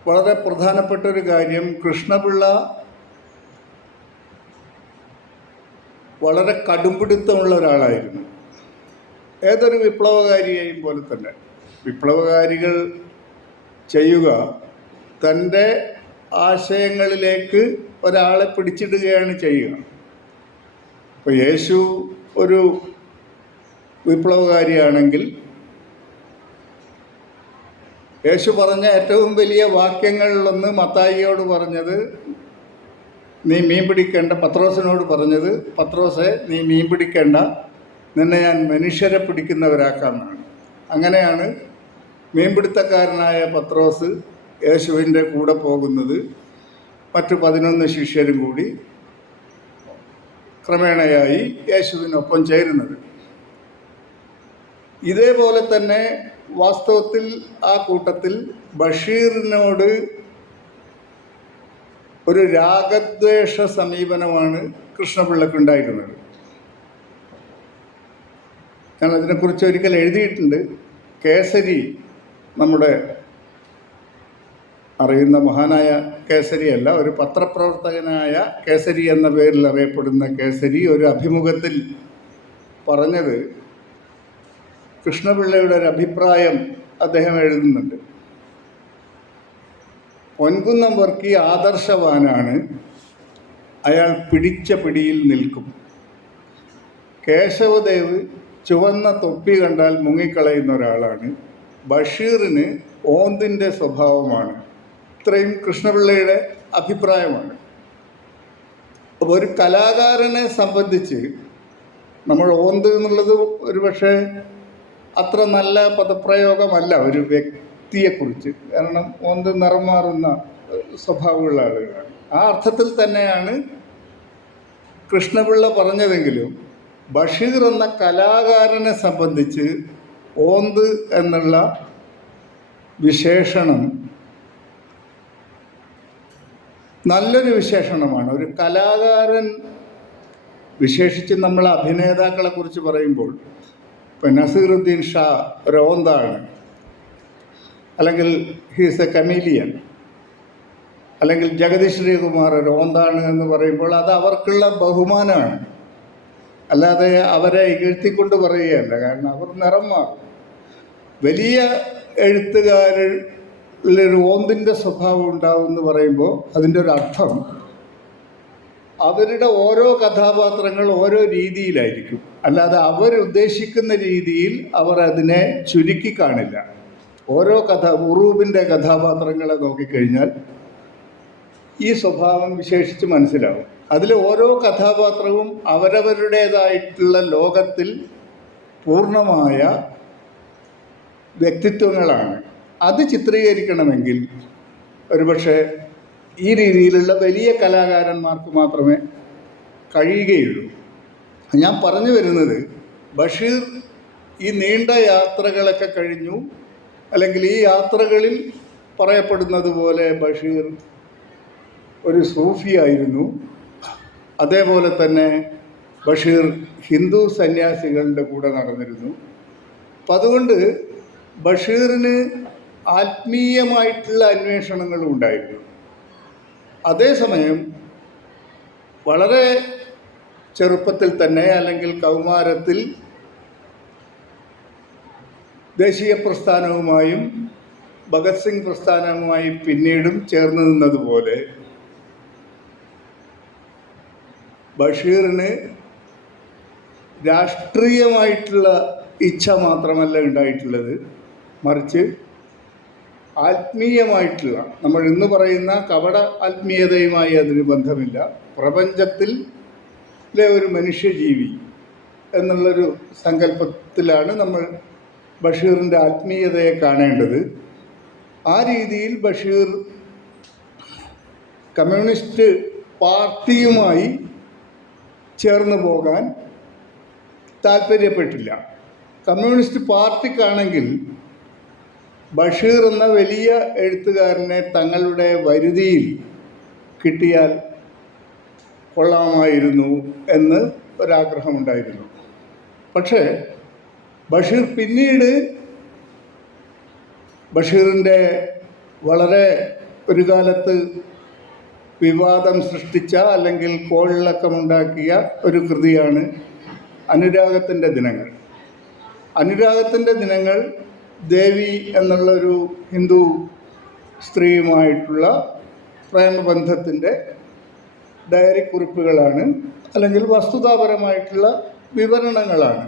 വളരെ പ്രധാനപ്പെട്ട ഒരു കാര്യം, കൃഷ്ണപിള്ള വളരെ കടുംപിടുത്തമുള്ള ഒരാളായിരുന്നു. ഏതൊരു വിപ്ലവകാരിയെയും പോലെ തന്നെ. വിപ്ലവകാരികൾ ചെയ്യുക തൻ്റെ ആശയങ്ങളിലേക്ക് ഒരാളെ പിടിച്ചിടുകയാണ് ചെയ്യുക. ഇപ്പോൾ യേശു ഒരു വിപ്ലവകാരിയാണെങ്കിൽ യേശു പറഞ്ഞ ഏറ്റവും വലിയ വാക്യങ്ങളിലൊന്ന് മത്തായിയോട് പറഞ്ഞത്, നീ മീൻ പിടിക്കേണ്ട, പത്രോസിനോട് പറഞ്ഞത്, പത്രോസെ നീ മീൻ പിടിക്കേണ്ട, നിന്നെ ഞാൻ മനുഷ്യരെ പിടിക്കുന്നവരാക്കാമെന്നാണ്. അങ്ങനെയാണ് മീൻപിടുത്തക്കാരനായ പത്രോസ് യേശുവിൻ്റെ കൂടെ പോകുന്നത്. മറ്റു 11 ശിഷ്യരും കൂടി ക്രമേണയായി യേശുവിനൊപ്പം ചേരുന്നത്. ഇതേപോലെ തന്നെ വാസ്തവത്തിൽ ആ കൂട്ടത്തിൽ ബഷീറിനോട് ഒരു രാഗദ്വേഷ സമീപനമാണ് കൃഷ്ണപിള്ളക്കുണ്ടായിരുന്നത്. ഞാൻ അതിനെക്കുറിച്ച് ഒരിക്കൽ എഴുതിയിട്ടുണ്ട്. കേസരി, നമ്മുടെ അറിയുന്ന മഹാനായ കേസരിയല്ല, ഒരു പത്രപ്രവർത്തകനായ കേസരി എന്ന പേരിൽ അറിയപ്പെടുന്ന കേസരി ഒരു അഭിമുഖത്തിൽ പറഞ്ഞത്, കൃഷ്ണപിള്ളയുടെ ഒരു അഭിപ്രായം അദ്ദേഹം എഴുതുന്നുണ്ട്. പൊൻകുന്നം വർക്കി ആദർശവാനാണ്, അയാൾ പിടിച്ച പിടിയിൽ നിൽക്കും. കേശവദേവ് ചുവന്ന തൊപ്പി കണ്ടാൽ മുങ്ങിക്കളയുന്ന ഒരാളാണ്. ബഷീറിന് ഓന്തിൻ്റെ സ്വഭാവമാണ്. ഇത്രയും കൃഷ്ണപിള്ളയുടെ അഭിപ്രായമാണ്. അപ്പോൾ ഒരു കലാകാരനെ സംബന്ധിച്ച് നമ്മൾ ഓന്ത് എന്നുള്ളത് ഒരു പക്ഷേ അത്ര നല്ല പദപ്രയോഗമല്ല ഒരു വ്യക്തിയെക്കുറിച്ച്. കാരണം ഓന്ത് നിറം മാറുന്ന സ്വഭാവമുള്ള ആളുകളാണ്. ആ അർത്ഥത്തിൽ തന്നെയാണ് കൃഷ്ണപിള്ള പറഞ്ഞതെങ്കിലും ബഷീർ എന്ന കലാകാരനെ സംബന്ധിച്ച് ഓന്ത് എന്നുള്ള വിശേഷണം നല്ലൊരു വിശേഷണമാണ്. ഒരു കലാകാരൻ, വിശേഷിച്ച് നമ്മൾ അഭിനേതാക്കളെ കുറിച്ച് പറയുമ്പോൾ, ഇപ്പം നസീറുദ്ദീൻ ഷാ ഒരു ഓന്താണ്, അല്ലെങ്കിൽ ഹീസ് എ കമീലിയൻ, അല്ലെങ്കിൽ ജഗതി ശ്രീകുമാർ ഒരു ഓന്താണ് എന്ന് പറയുമ്പോൾ അത് അവർക്കുള്ള ബഹുമാനമാണ്. അല്ലാതെ അവരെ ഇകഴ്ത്തിക്കൊണ്ട് പറയുകയല്ല. കാരണം അവർ നിറം മാറും. വലിയ എഴുത്തുകാരിലൊരു ഓന്തിൻ്റെ സ്വഭാവം ഉണ്ടാവും എന്ന് പറയുമ്പോൾ അതിൻ്റെ ഒരു അർത്ഥം അവരുടെ ഓരോ കഥാപാത്രങ്ങൾ ഓരോ രീതിയിലായിരിക്കും. അല്ലാതെ അവരുദ്ദേശിക്കുന്ന രീതിയിൽ അവർ അതിനെ ചുരുക്കി കാണില്ല. ഓരോ ഉറൂബിൻ്റെ കഥാപാത്രങ്ങളെ നോക്കിക്കഴിഞ്ഞാൽ ഈ സ്വഭാവം വിശേഷിച്ച് മനസ്സിലാവും. അതിൽ ഓരോ കഥാപാത്രവും അവരവരുടേതായിട്ടുള്ള ലോകത്തിൽ പൂർണ്ണമായ വ്യക്തിത്വങ്ങളാണ്. അത് ചിത്രീകരിക്കണമെങ്കിൽ ഒരുപക്ഷെ ഈ രീതിയിലുള്ള വലിയ കലാകാരന്മാർക്ക് മാത്രമേ കഴിയുകയുള്ളൂ. ഞാൻ പറഞ്ഞു വരുന്നത്, ബഷീർ ഈ നീണ്ട യാത്രകളൊക്കെ കഴിഞ്ഞു, അല്ലെങ്കിൽ ഈ യാത്രകളിൽ പറയപ്പെടുന്നത് പോലെ ബഷീർ ഒരു സൂഫിയായിരുന്നു. അതേപോലെ തന്നെ ബഷീർ ഹിന്ദു സന്യാസികളുടെ കൂടെ നടന്നിരുന്നു. അപ്പം അതുകൊണ്ട് ബഷീറിന് ആത്മീയമായിട്ടുള്ള അന്വേഷണങ്ങളും ഉണ്ടായിരുന്നു. അതേസമയം വളരെ ചെറുപ്പത്തിൽ തന്നെ, അല്ലെങ്കിൽ കൗമാരത്തിൽ, ദേശീയ പ്രസ്ഥാനവുമായും ഭഗത് സിംഗ് പ്രസ്ഥാനവുമായും പിന്നീടും ചേർന്ന് നിന്നതുപോലെ ബഷീറിന് രാഷ്ട്രീയമായിട്ടുള്ള ഇച്ഛ മാത്രമല്ല ഉണ്ടായിട്ടുള്ളത്, മറിച്ച് ആത്മീയമായിട്ടുള്ള, നമ്മൾ ഇന്ന് പറയുന്ന കപട ആത്മീയതയുമായി അതിന് ബന്ധമില്ല, പ്രപഞ്ചത്തിലെ ഒരു മനുഷ്യജീവി എന്നുള്ളൊരു സങ്കല്പത്തിലാണ് നമ്മൾ ബഷീറിൻ്റെ ആത്മീയതയെ കാണേണ്ടത്. ആ രീതിയിൽ ബഷീർ കമ്മ്യൂണിസ്റ്റ് പാർട്ടിയുമായി ചേർന്ന് പോകാൻ താല്പര്യപ്പെട്ടില്ല. കമ്മ്യൂണിസ്റ്റ് പാർട്ടിക്കാണെങ്കിൽ ബഷീർ എന്ന വലിയ എഴുത്തുകാരനെ തങ്ങളുടെ വരുതിയിൽ കിട്ടിയാൽ കൊള്ളാമായിരുന്നു എന്ന് ഒരാഗ്രഹമുണ്ടായിരുന്നു. പക്ഷേ ബഷീർ പിന്നീട് ബഷീറിൻ്റെ വളരെ ഒരു കാലത്ത് വിവാദം സൃഷ്ടിച്ച, അല്ലെങ്കിൽ കോളിളക്കമുണ്ടാക്കിയ ഒരു കൃതിയാണ് അനുരാഗത്തിൻ്റെ ദിനങ്ങൾ. അനുരാഗത്തിൻ്റെ ദിനങ്ങൾ ദേവി എന്നുള്ളൊരു ഹിന്ദു സ്ത്രീയുമായിട്ടുള്ള പ്രേമബന്ധത്തിൻ്റെ ഡയറി കുറിപ്പുകളാണ്, അല്ലെങ്കിൽ വസ്തുതാപരമായിട്ടുള്ള വിവരണങ്ങളാണ്.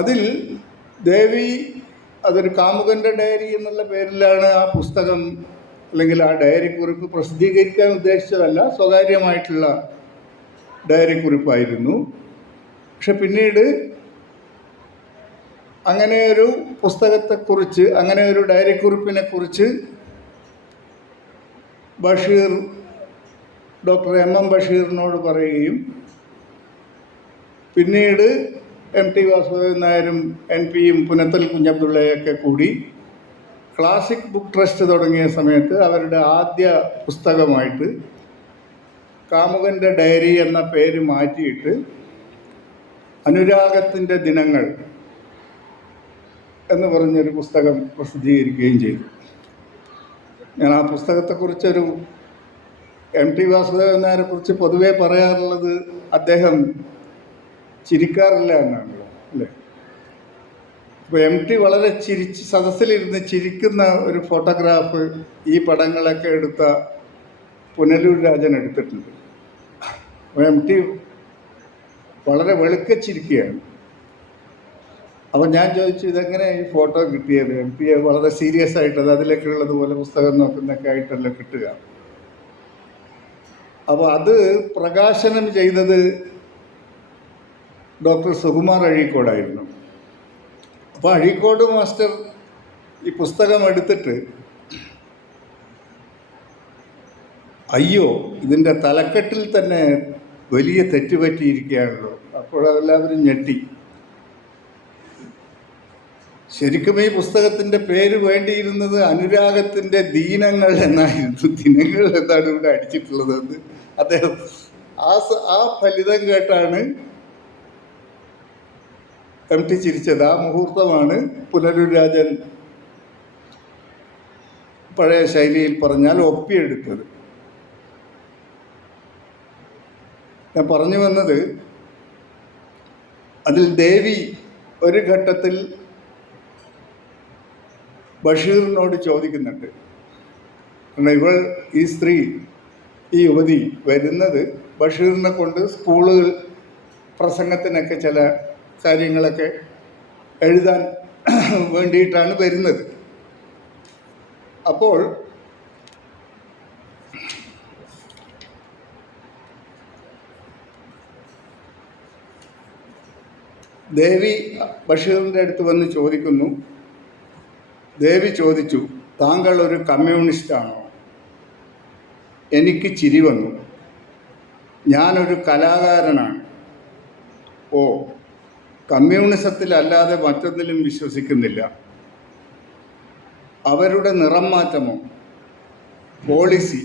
അതിൽ ദേവി, അതൊരു കാമുകൻ്റെ ഡയറി എന്നുള്ള പേരിലാണ് ആ പുസ്തകം, അല്ലെങ്കിൽ ആ ഡയറി കുറിപ്പ് പ്രസിദ്ധീകരിക്കാൻ ഉദ്ദേശിച്ചതല്ല, സ്വകാര്യമായിട്ടുള്ള ഡയറി കുറിപ്പായിരുന്നു. പക്ഷെ പിന്നീട് അങ്ങനെ ഒരു പുസ്തകത്തെക്കുറിച്ച്, അങ്ങനെ ഒരു ഡയറി കുറിപ്പിനെ കുറിച്ച് ബഷീർ ഡോക്ടർ എം ബഷീറിനോട് പറയുകയും പിന്നീട് ടി വാസുദേവൻ നായരും പിയും പുനത്തൽ കുഞ്ഞബ്ദുള്ളയൊക്കെ കൂടി ക്ലാസിക് ബുക്ക് ട്രസ്റ്റ് തുടങ്ങിയ സമയത്ത് അവരുടെ ആദ്യ പുസ്തകമായിട്ട് കാമുകൻ്റെ ഡയറി എന്ന പേര് മാറ്റിയിട്ട് അനുരാഗത്തിൻ്റെ ദിനങ്ങൾ എന്ന് പറഞ്ഞൊരു പുസ്തകം പ്രസിദ്ധീകരിക്കുകയും ചെയ്തു. ഞാൻ ആ പുസ്തകത്തെക്കുറിച്ചൊരു ടി വാസുദേവൻ നായരെക്കുറിച്ച് പൊതുവേ പറയാറുള്ളത്, അദ്ദേഹം ചിരിക്കാറില്ല എന്നാണല്ലോ, അല്ലേ? അപ്പോൾ ടി വളരെ സദസ്സിലിരുന്ന് ചിരിക്കുന്ന ഒരു ഫോട്ടോഗ്രാഫ് ഈ പടങ്ങളൊക്കെ എടുത്ത പുനലൂർ രാജൻ എടുത്തിട്ടുണ്ട്. അപ്പോൾ ടി വളരെ വെളുക്കച്ചിരിക്കുകയാണ്. അപ്പോൾ ഞാൻ ചോദിച്ചു, ഇതെങ്ങനെ ഈ ഫോട്ടോ കിട്ടിയത്? ടിയെ വളരെ സീരിയസ് ആയിട്ട് അത് അതിലേക്കുള്ളതുപോലെ പുസ്തകം നോക്കുന്നൊക്കെ ആയിട്ടല്ല കിട്ടുക. അപ്പോൾ അത് പ്രകാശനം ചെയ്തത് ഡോക്ടർ സുകുമാർ അഴീക്കോടായിരുന്നു. അപ്പോൾ അഴീക്കോട് മാസ്റ്റർ ഈ പുസ്തകം എടുത്തിട്ട്, അയ്യോ ഇതിൻ്റെ തലക്കെട്ടിൽ തന്നെ വലിയ തെറ്റ് പറ്റിയിരിക്കുകയാണല്ലോ. അപ്പോൾ എല്ലാവരും ഞെട്ടി. ശരിക്കും ഈ പുസ്തകത്തിൻ്റെ പേര് വേണ്ടിയിരുന്നത് അനുരാഗത്തിൻ്റെ ദീനങ്ങൾ എന്നായിരുന്നു. ദിനങ്ങൾ എന്നാണ് ഇവിടെ അടിച്ചിട്ടുള്ളതെന്ന് അദ്ദേഹം ആ ഫലിതം കേട്ടാണ് ടി ചിരിച്ചത്. ആ മുഹൂർത്തമാണ് പുനലൂർ രാജൻ പഴയ ശൈലിയിൽ പറഞ്ഞാൽ ഒപ്പിയെടുത്തത്. ഞാൻ പറഞ്ഞു വന്നത്, അതിൽ ദേവി ഒരു ഘട്ടത്തിൽ ബഷീറിനോട് ചോദിക്കുന്നുണ്ട്, കാരണം ഈ സ്ത്രീ ഈ യുവതി വരുന്നത് ബഷീറിനെ കൊണ്ട് സ്കൂളുകൾ പ്രസംഗത്തിനൊക്കെ ചില കാര്യങ്ങളൊക്കെ എഴുതാൻ വേണ്ടിയിട്ടാണ് വരുന്നത്. അപ്പോൾ ദേവി ബഷീറിൻ്റെ അടുത്ത് വന്ന് ചോദിക്കുന്നു. ദേവി ചോദിച്ചു, താങ്കൾ ഒരു കമ്മ്യൂണിസ്റ്റാണോ? എനിക്ക് ചിരി വന്നു. ഞാനൊരു കലാകാരനാണ്. ഓ, കമ്മ്യൂണിസത്തിലല്ലാതെ മറ്റൊന്നിലും വിശ്വസിക്കുന്നില്ല. അവരുടെ നിറം മാറ്റമോ? പോളിസി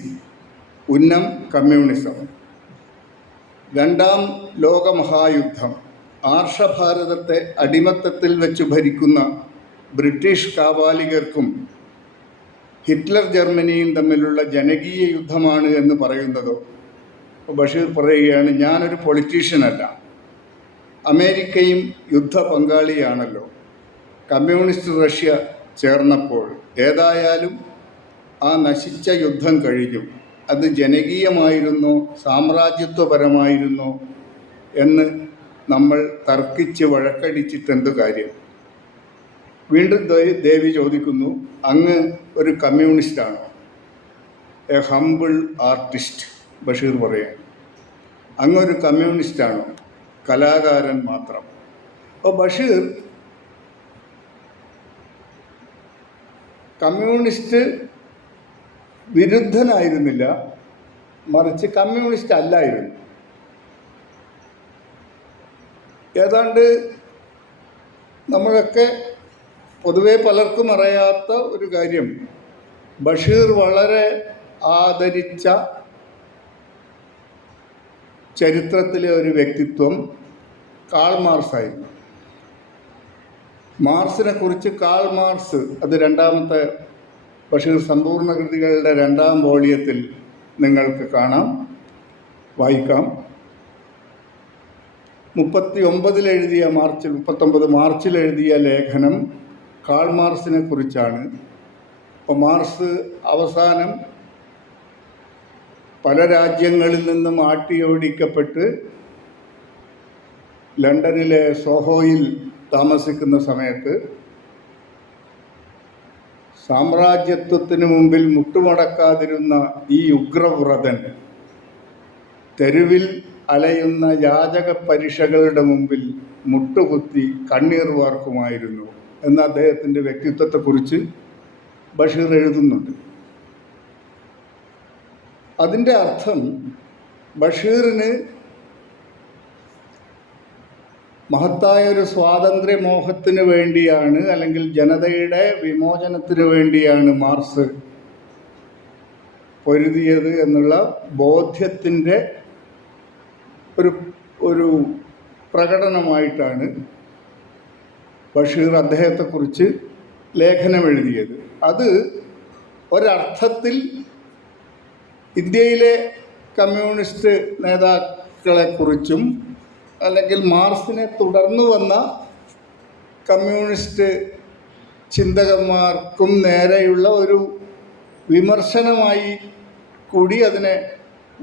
ഉന്നം കമ്മ്യൂണിസം. രണ്ടാം ലോകമഹായുദ്ധം ആർഷഭാരതത്തെ അടിമത്തത്തിൽ വെച്ച് ഭരിക്കുന്ന ബ്രിട്ടീഷ് കാപാലികർക്കും ഹിറ്റ്ലർ ജർമ്മനിയും തമ്മിലുള്ള ജനകീയ യുദ്ധമാണ് എന്ന് പറയുന്നതോ? ബഷീർ പറയുകയാണ്, ഞാനൊരു പൊളിറ്റീഷ്യനല്ല, അമേരിക്കയും യുദ്ധ പങ്കാളിയാണല്ലോ. കമ്മ്യൂണിസ്റ്റ് റഷ്യ ചേർന്നപ്പോൾ ഏതായാലും ആ നശിച്ച യുദ്ധം കഴിഞ്ഞു. അത് ജനകീയമായിരുന്നോ സാമ്രാജ്യത്വപരമായിരുന്നോ എന്ന് നമ്മൾ തർക്കിച്ച് വഴക്കടിച്ചിട്ടെന്ത് കാര്യം? വീണ്ടും ദേവി ചോദിക്കുന്നു, അങ്ങ് ഒരു കമ്മ്യൂണിസ്റ്റാണോ? A humble artist. ബഷീർ പറയാൻ, അങ്ങൊരു കമ്മ്യൂണിസ്റ്റാണോ? കലാകാരൻ മാത്രം. അപ്പോൾ ബഷീർ കമ്മ്യൂണിസ്റ്റ് വിരുദ്ധനായിരുന്നില്ല, മറിച്ച് കമ്മ്യൂണിസ്റ്റ് അല്ലായിരുന്നു. ഏതാണ്ട് നമ്മളൊക്കെ പൊതുവെ പലർക്കും അറിയാത്ത ഒരു കാര്യം, ബഷീർ വളരെ ആദരിച്ച ചരിത്രത്തിലെ ഒരു വ്യക്തിത്വം കാൾ മാർക്സായിരുന്നു. മാർക്സിനെ കുറിച്ച് കാൾ മാർക്സ്, അത് രണ്ടാമത്തെ ബഷീർ സമ്പൂർണ്ണ കൃതികളുടെ 2ാം വോളിയത്തിൽ നിങ്ങൾക്ക് കാണാം, വായിക്കാം. 39 മാർച്ചിൽ എഴുതിയ ലേഖനം കാൾ മാർക്സിനെ കുറിച്ചാണ്. അപ്പോൾ മാർക്സ് അവസാനം പല രാജ്യങ്ങളിൽ നിന്നും ആട്ടിയോടിക്കപ്പെട്ട് ലണ്ടനിലെ സോഹോയിൽ താമസിക്കുന്ന സമയത്ത് സാമ്രാജ്യത്വത്തിന് മുമ്പിൽ മുട്ടുമടക്കാതിരുന്ന ഈ ഉഗ്രവ്രതൻ തെരുവിൽ അലയുന്ന യാചക പരീക്ഷകളുടെ മുമ്പിൽ മുട്ടുകുത്തി കണ്ണീർ വാർക്കുമായിരുന്നു എന്ന അദ്ദേഹത്തിൻ്റെ വ്യക്തിത്വത്തെക്കുറിച്ച് ബഷീർ എഴുതുന്നുണ്ട്. അതിൻ്റെ അർത്ഥം ബഷീറിന് മഹത്തായ ഒരു സ്വാതന്ത്ര്യമോഹത്തിന് വേണ്ടിയാണ്, അല്ലെങ്കിൽ ജനതയുടെ വിമോചനത്തിന് വേണ്ടിയാണ് മാർക്സ് പൊരുതിയത് എന്നുള്ള ബോധ്യത്തിൻ്റെ ഒരു പ്രകടനമായിട്ടാണ് ബഷീർ അദ്ദേഹത്തെക്കുറിച്ച് ലേഖനം എഴുതിയത്. അത് ഒരർത്ഥത്തിൽ ഇന്ത്യയിലെ കമ്മ്യൂണിസ്റ്റ് നേതാക്കളെക്കുറിച്ചും അല്ലെങ്കിൽ മാർക്സിനെ തുടർന്നു വന്ന കമ്മ്യൂണിസ്റ്റ് ചിന്തകന്മാർക്കും നേരെയുള്ള ഒരു വിമർശനമായി കൂടി അതിനെ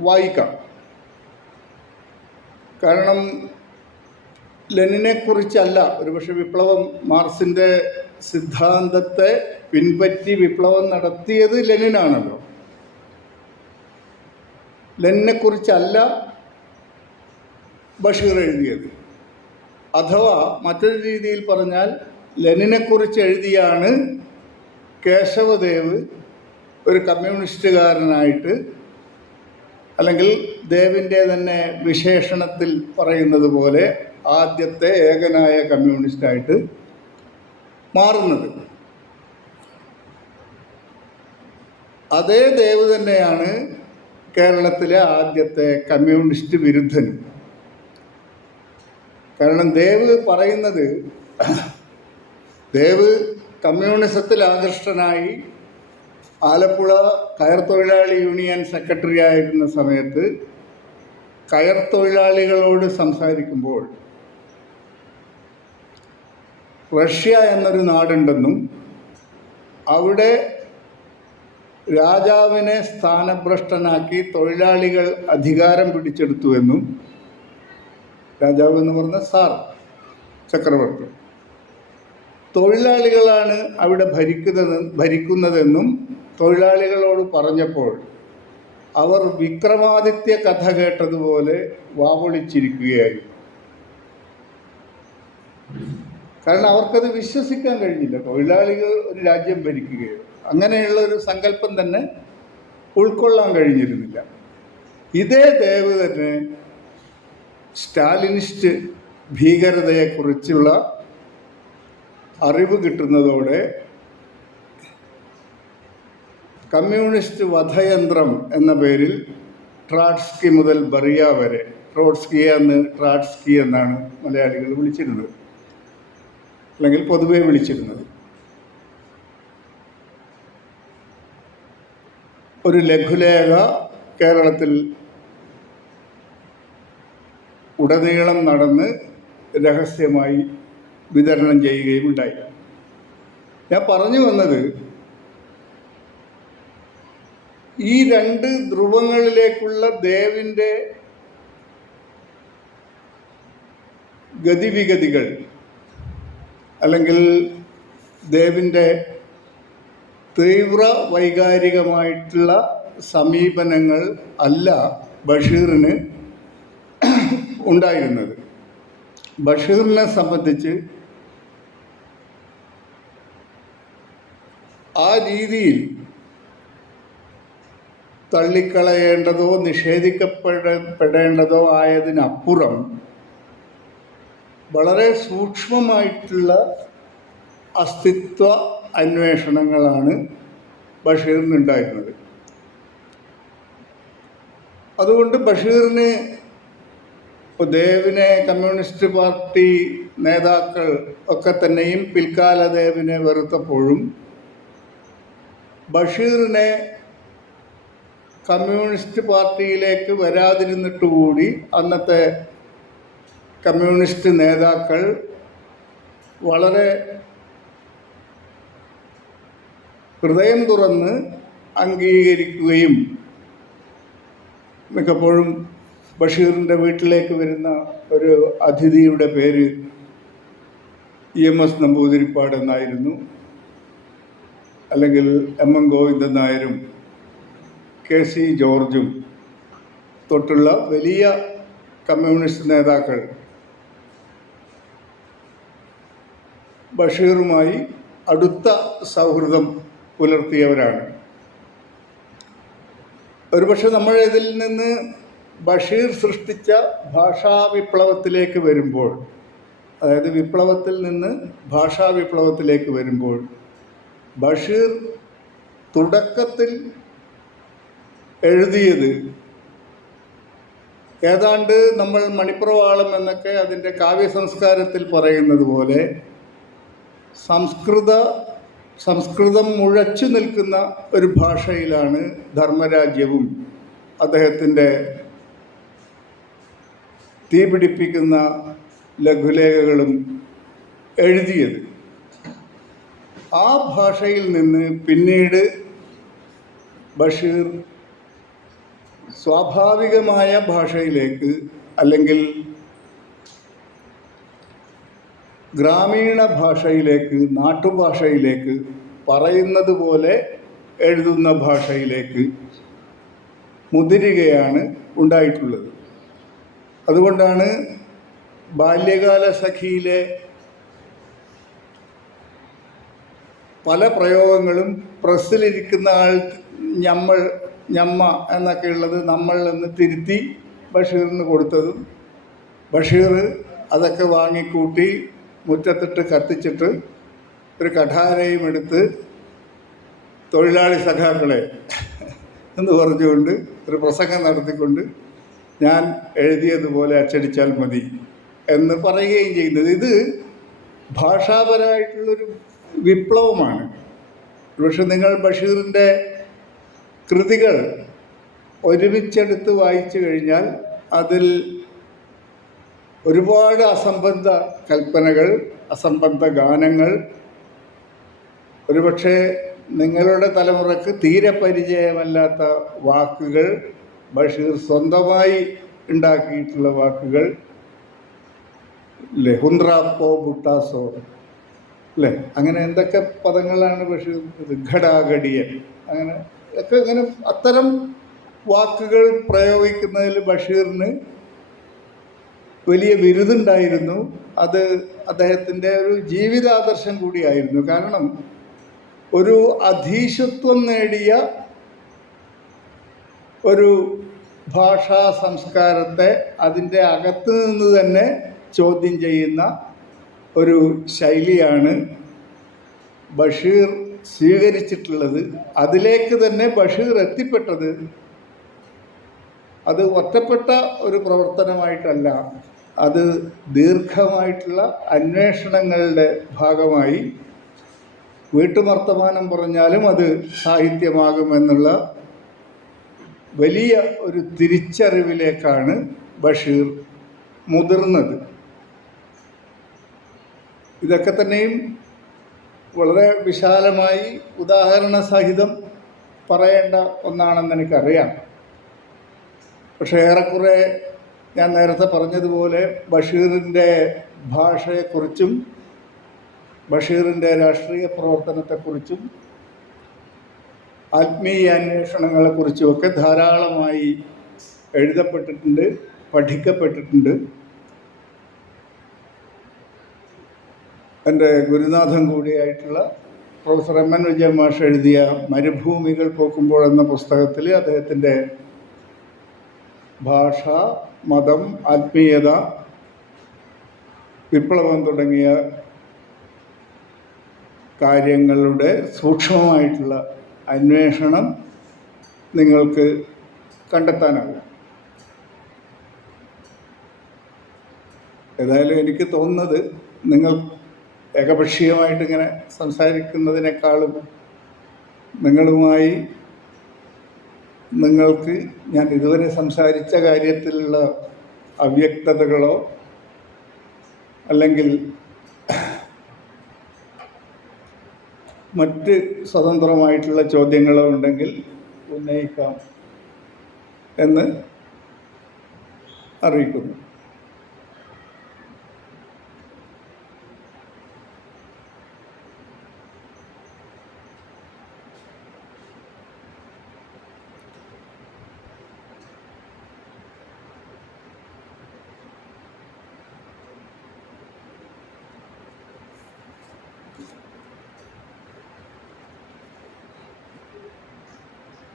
വായിക്കാം. കാരണം ലെനിനെക്കുറിച്ചല്ല ഒരുപക്ഷെ വിപ്ലവം, മാർക്സിൻ്റെ സിദ്ധാന്തത്തെ പിൻപറ്റി വിപ്ലവം നടത്തിയത് ലെനിനാണല്ലോ. ലെനിനെക്കുറിച്ചല്ല ബഷീർ എഴുതിയത്. അഥവാ മറ്റൊരു രീതിയിൽ പറഞ്ഞാൽ ലെനിനെക്കുറിച്ച് എഴുതിയാണ് കേശവദേവ് ഒരു കമ്മ്യൂണിസ്റ്റുകാരനായിട്ട്, അല്ലെങ്കിൽ ദേവിൻ്റെ തന്നെ വിശേഷണത്തിൽ പറയുന്നത് പോലെ ആദ്യത്തെ ഏകനായ കമ്മ്യൂണിസ്റ്റായിട്ട് മാറുന്നത്. അതേ ദേവ് തന്നെയാണ് കേരളത്തിലെ ആദ്യത്തെ കമ്മ്യൂണിസ്റ്റ് വിരുദ്ധനും. കാരണം ദേവ് പറയുന്നത്, ദേവ് കമ്മ്യൂണിസത്തിൽ ആകൃഷ്ടനായി ആലപ്പുഴ കയർ തൊഴിലാളി യൂണിയൻ സെക്രട്ടറി ആയിരുന്ന സമയത്ത് കയർ തൊഴിലാളികളോട് സംസാരിക്കുമ്പോൾ റഷ്യ എന്നൊരു നാടുണ്ടെന്നും അവിടെ രാജാവിനെ സ്ഥാനഭ്രഷ്ടനാക്കി തൊഴിലാളികൾ അധികാരം പിടിച്ചെടുത്തുവെന്നും, രാജാവ് എന്ന് പറഞ്ഞ സാർ ചക്രവർത്തി, തൊഴിലാളികളാണ് അവിടെ ഭരിക്കുന്നതെന്നും തൊഴിലാളികളോട് പറഞ്ഞപ്പോൾ അവർ വിക്രമാദിത്യ കഥ കേട്ടതുപോലെ വാവൊളിച്ചിരിക്കുകയായിരുന്നു. കാരണം അവർക്കത് വിശ്വസിക്കാൻ കഴിഞ്ഞില്ല. തൊഴിലാളികൾ ഒരു രാജ്യം ഭരിക്കുകയോ അങ്ങനെയുള്ള ഒരു സങ്കല്പം തന്നെ ഉൾക്കൊള്ളാൻ കഴിഞ്ഞിരുന്നില്ല. ഇതേ ദേവ് തന്നെ സ്റ്റാലിനിസ്റ്റ് ഭീകരതയെക്കുറിച്ചുള്ള അറിവ് കിട്ടുന്നതോടെ കമ്മ്യൂണിസ്റ്റ് വധയന്ത്രം എന്ന പേരിൽ ട്രാട്സ്കി മുതൽ ബറിയ വരെ, ട്രോട്സ്കി എന്ന് ട്രാട്സ്കി എന്നാണ് മലയാളികൾ വിളിച്ചിരുന്നത്, അല്ലെങ്കിൽ പൊതുവെ വിളിച്ചിരുന്നത്, ഒരു ലഘുലേഖ കേരളത്തിൽ ഉടനീളം നടന്ന് രഹസ്യമായി വിതരണം ചെയ്യുകയും ഉണ്ടായി. ഞാൻ പറഞ്ഞു വന്നത്, ഈ രണ്ട് ധ്രുവങ്ങളിലേക്കുള്ള ദേവിൻ്റെ ഗതിവിഗതികൾ അല്ലെങ്കിൽ ദേവിൻ്റെ തീവ്ര വൈകാരികമായിട്ടുള്ള സമീപനങ്ങൾ അല്ല ബഷീറിന് ഉണ്ടായിരുന്നത്. ബഷീറിനെ സംബന്ധിച്ച് ആ രീതിയിൽ തള്ളിക്കളയേണ്ടതോ നിഷേധിക്കപ്പെടേണ്ടതോ ആയതിനപ്പുറം വളരെ സൂക്ഷ്മമായിട്ടുള്ള അസ്തിത്വ അന്വേഷണങ്ങളാണ് ബഷീറിനുണ്ടായിരുന്നത്. അതുകൊണ്ട് ബഷീറിന് ഇപ്പോൾ ദേവിനെ കമ്മ്യൂണിസ്റ്റ് പാർട്ടി നേതാക്കൾ ഒക്കെ തന്നെയും പിൽക്കാല ദേവിനെ വെറുത്തപ്പോഴും ബഷീറിനെ കമ്മ്യൂണിസ്റ്റ് പാർട്ടിയിലേക്ക് വരാതിരുന്നിട്ടുകൂടി അന്നത്തെ കമ്മ്യൂണിസ്റ്റ് നേതാക്കൾ വളരെ ഹൃദയം തുറന്ന് അംഗീകരിക്കുകയും മിക്കപ്പോഴും ബഷീറിൻ്റെ വീട്ടിലേക്ക് വരുന്ന ഒരു അതിഥിയുടെ പേര് EMS നമ്പൂതിരിപ്പാട് എന്നായിരുന്നു, അല്ലെങ്കിൽ MM ഗോവിന്ദൻ നായരും KC ജോർജും തൊട്ടുള്ള വലിയ കമ്മ്യൂണിസ്റ്റ് നേതാക്കൾ ബഷീറുമായി അടുത്ത സൗഹൃദം പുലർത്തിയവരാണ്. ഒരുപക്ഷെ നമ്മൾ ഇതിൽ നിന്ന് ബഷീർ സൃഷ്ടിച്ച ഭാഷാ വിപ്ലവത്തിലേക്ക് വരുമ്പോൾ, അതായത് വിപ്ലവത്തിൽ നിന്ന് ഭാഷാ വിപ്ലവത്തിലേക്ക് വരുമ്പോൾ, ബഷീർ തുടക്കത്തിൽ എഴുതിയത് ഏതാണ്ട് നമ്മൾ മണിപ്രവാളം എന്നൊക്കെ അതിൻ്റെ കാവ്യസംസ്കാരത്തിൽ പറയുന്നത് പോലെ സംസ്കൃതം മുഴച്ചു നിൽക്കുന്ന ഒരു ഭാഷയിലാണ് ധർമ്മരാജ്യവും അദ്ദേഹത്തിൻ്റെ തീപിടിപ്പിക്കുന്ന ലഘുലേഖകളും എഴുതിയത്. ആ ഭാഷയിൽ നിന്ന് പിന്നീട് ബഷീർ സ്വാഭാവികമായ ഭാഷയിലേക്ക്, അല്ലെങ്കിൽ ഗ്രാമീണ ഭാഷയിലേക്ക്, നാട്ടുഭാഷയിലേക്ക്, പറയുന്നത് പോലെ എഴുതുന്ന ഭാഷയിലേക്ക് മുതിരുകയാണ് ഉണ്ടായിട്ടുള്ളത്. അതുകൊണ്ടാണ് ബാല്യകാല സഖിയിലെ പല പ്രയോഗങ്ങളും പ്രസ്സിലിരിക്കുന്ന ആൾ ഞമ്മ എന്നൊക്കെ ഉള്ളത് നമ്മൾ എന്ന് തിരുത്തി ബഷീറിന് കൊടുത്തതും, ബഷീർ അതൊക്കെ വാങ്ങിക്കൂട്ടി മുറ്റത്തിട്ട് കത്തിച്ചിട്ട് ഒരു കഠാരയും എടുത്ത് തൊഴിലാളി സഖാക്കളെ എന്ന് പറഞ്ഞുകൊണ്ട് ഒരു പ്രസംഗം നടത്തിക്കൊണ്ട് ഞാൻ എഴുതിയതുപോലെ അച്ചടിച്ചാൽ മതി എന്ന് പറയുകയും ചെയ്യുന്നത്. ഇത് ഭാഷാപരമായിട്ടുള്ളൊരു വിപ്ലവമാണ്. പക്ഷെ നിങ്ങൾ ബഷീറിൻ്റെ കൃതികൾ ഒരുമിച്ചെടുത്ത് വായിച്ചു കഴിഞ്ഞാൽ അതിൽ ഒരുപാട് അസംബന്ധ കൽപ്പനകൾ, അസംബന്ധ ഗാനങ്ങൾ, ഒരുപക്ഷെ നിങ്ങളുടെ തലമുറക്ക് തീരെ പരിചയമല്ലാത്ത വാക്കുകൾ, ബഷീർ സ്വന്തമായി ഉണ്ടാക്കിയിട്ടുള്ള വാക്കുകൾ, അല്ലേ, ഹുന്ദ്രാപ്പോ ബുട്ടാസോ, അല്ലേ, അങ്ങനെ എന്തൊക്കെ പദങ്ങളാണ് ബഷീർ, ഘടാഘടിയൻ, അങ്ങനെ ഒക്കെ, ഇങ്ങനെ അത്തരം വാക്കുകൾ പ്രയോഗിക്കുന്നതിൽ ബഷീറിന് വലിയ ബിരുദുണ്ടായിരുന്നു. അത് അദ്ദേഹത്തിൻ്റെ ഒരു ജീവിതാദർശം കൂടിയായിരുന്നു. കാരണം ഒരു അധീശത്വം നേടിയ ഒരു ഭാഷാ സംസ്കാരത്തെ അതിൻ്റെ അകത്ത് നിന്ന് തന്നെ ചോദ്യം ചെയ്യുന്ന ഒരു ശൈലിയാണ് ബഷീർ സ്വീകരിച്ചിട്ടുള്ളത്. അതിലേക്ക് തന്നെ ബഷീർ എത്തിപ്പെട്ടത് അത് ഒറ്റപ്പെട്ട ഒരു പ്രവർത്തനമായിട്ടല്ല, അത് ദീർഘമായിട്ടുള്ള അന്വേഷണങ്ങളുടെ ഭാഗമായി. വീട്ടുവർത്തമാനം പറഞ്ഞാലും അത് സാഹിത്യമാകുമെന്നുള്ള വലിയ ഒരു തിരിച്ചറിവിലേക്കാണ് ബഷീർ മുതിർന്നത്. ഇതൊക്കെ തന്നെയും വളരെ വിശാലമായി ഉദാഹരണ സഹിതം പറയേണ്ട ഒന്നാണെന്ന് എനിക്കറിയാം. പക്ഷേ ഏറെക്കുറെ ഞാൻ നേരത്തെ പറഞ്ഞതുപോലെ ബഷീറിൻ്റെ ഭാഷയെക്കുറിച്ചും ബഷീറിൻ്റെ രാഷ്ട്രീയ പ്രവർത്തനത്തെക്കുറിച്ചും ആത്മീയ അന്വേഷണങ്ങളെക്കുറിച്ചുമൊക്കെ ധാരാളമായി എഴുതപ്പെട്ടിട്ടുണ്ട്, പഠിക്കപ്പെട്ടിട്ടുണ്ട്. എൻ്റെ ഗുരുനാഥൻ കൂടിയായിട്ടുള്ള പ്രൊഫസർ എം എൻ വിജയൻ മാഷ് എഴുതിയ മരുഭൂമികൾ പോക്കുമ്പോൾ എന്ന പുസ്തകത്തിൽ അദ്ദേഹത്തിൻ്റെ ഭാഷ, മതം, ആത്മീയത, വിപ്ലവം തുടങ്ങിയ കാര്യങ്ങളുടെ സൂക്ഷ്മമായിട്ടുള്ള അന്വേഷണം നിങ്ങൾക്ക് കണ്ടെത്താനാകും. ഏതായാലും എനിക്ക് തോന്നുന്നത് നിങ്ങൾ ഏകപക്ഷീയമായിട്ടിങ്ങനെ സംസാരിക്കുന്നതിനേക്കാളും നിങ്ങളുമായി നിങ്ങൾക്ക് ഞാൻ ഇതുവരെ സംസാരിച്ച കാര്യത്തിലുള്ള അവ്യക്തതകളോ അല്ലെങ്കിൽ മറ്റ് സ്വതന്ത്രമായിട്ടുള്ള ചോദ്യങ്ങളോ ഉണ്ടെങ്കിൽ ഉന്നയിക്കാം എന്ന് അറിയിക്കുന്നു.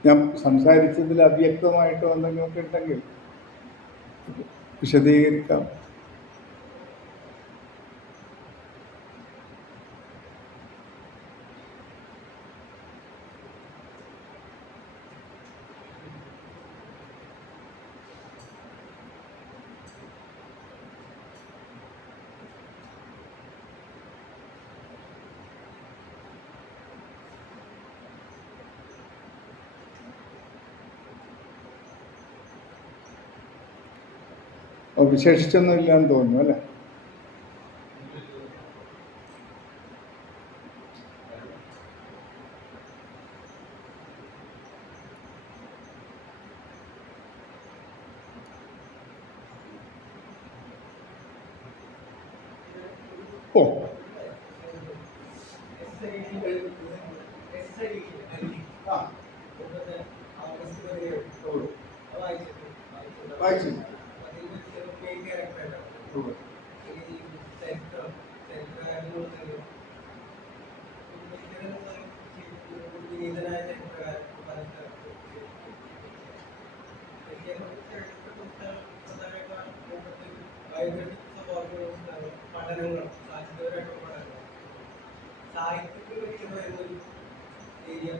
ഞാൻ സംസാരിച്ചതിൽ അവ്യക്തമായിട്ടോ എന്തെങ്കിലുമൊക്കെ ഉണ്ടെങ്കിൽ വിശദീകരിക്കാം. വിശേഷിച്ചൊന്നും ഇല്ലാന്ന് തോന്നുന്നു അല്ലേ? ഓ, വായിച്ചു. പഠനങ്ങൾ സാഹിത്യത്തിൽ വരുന്നൊരു ഏരിയ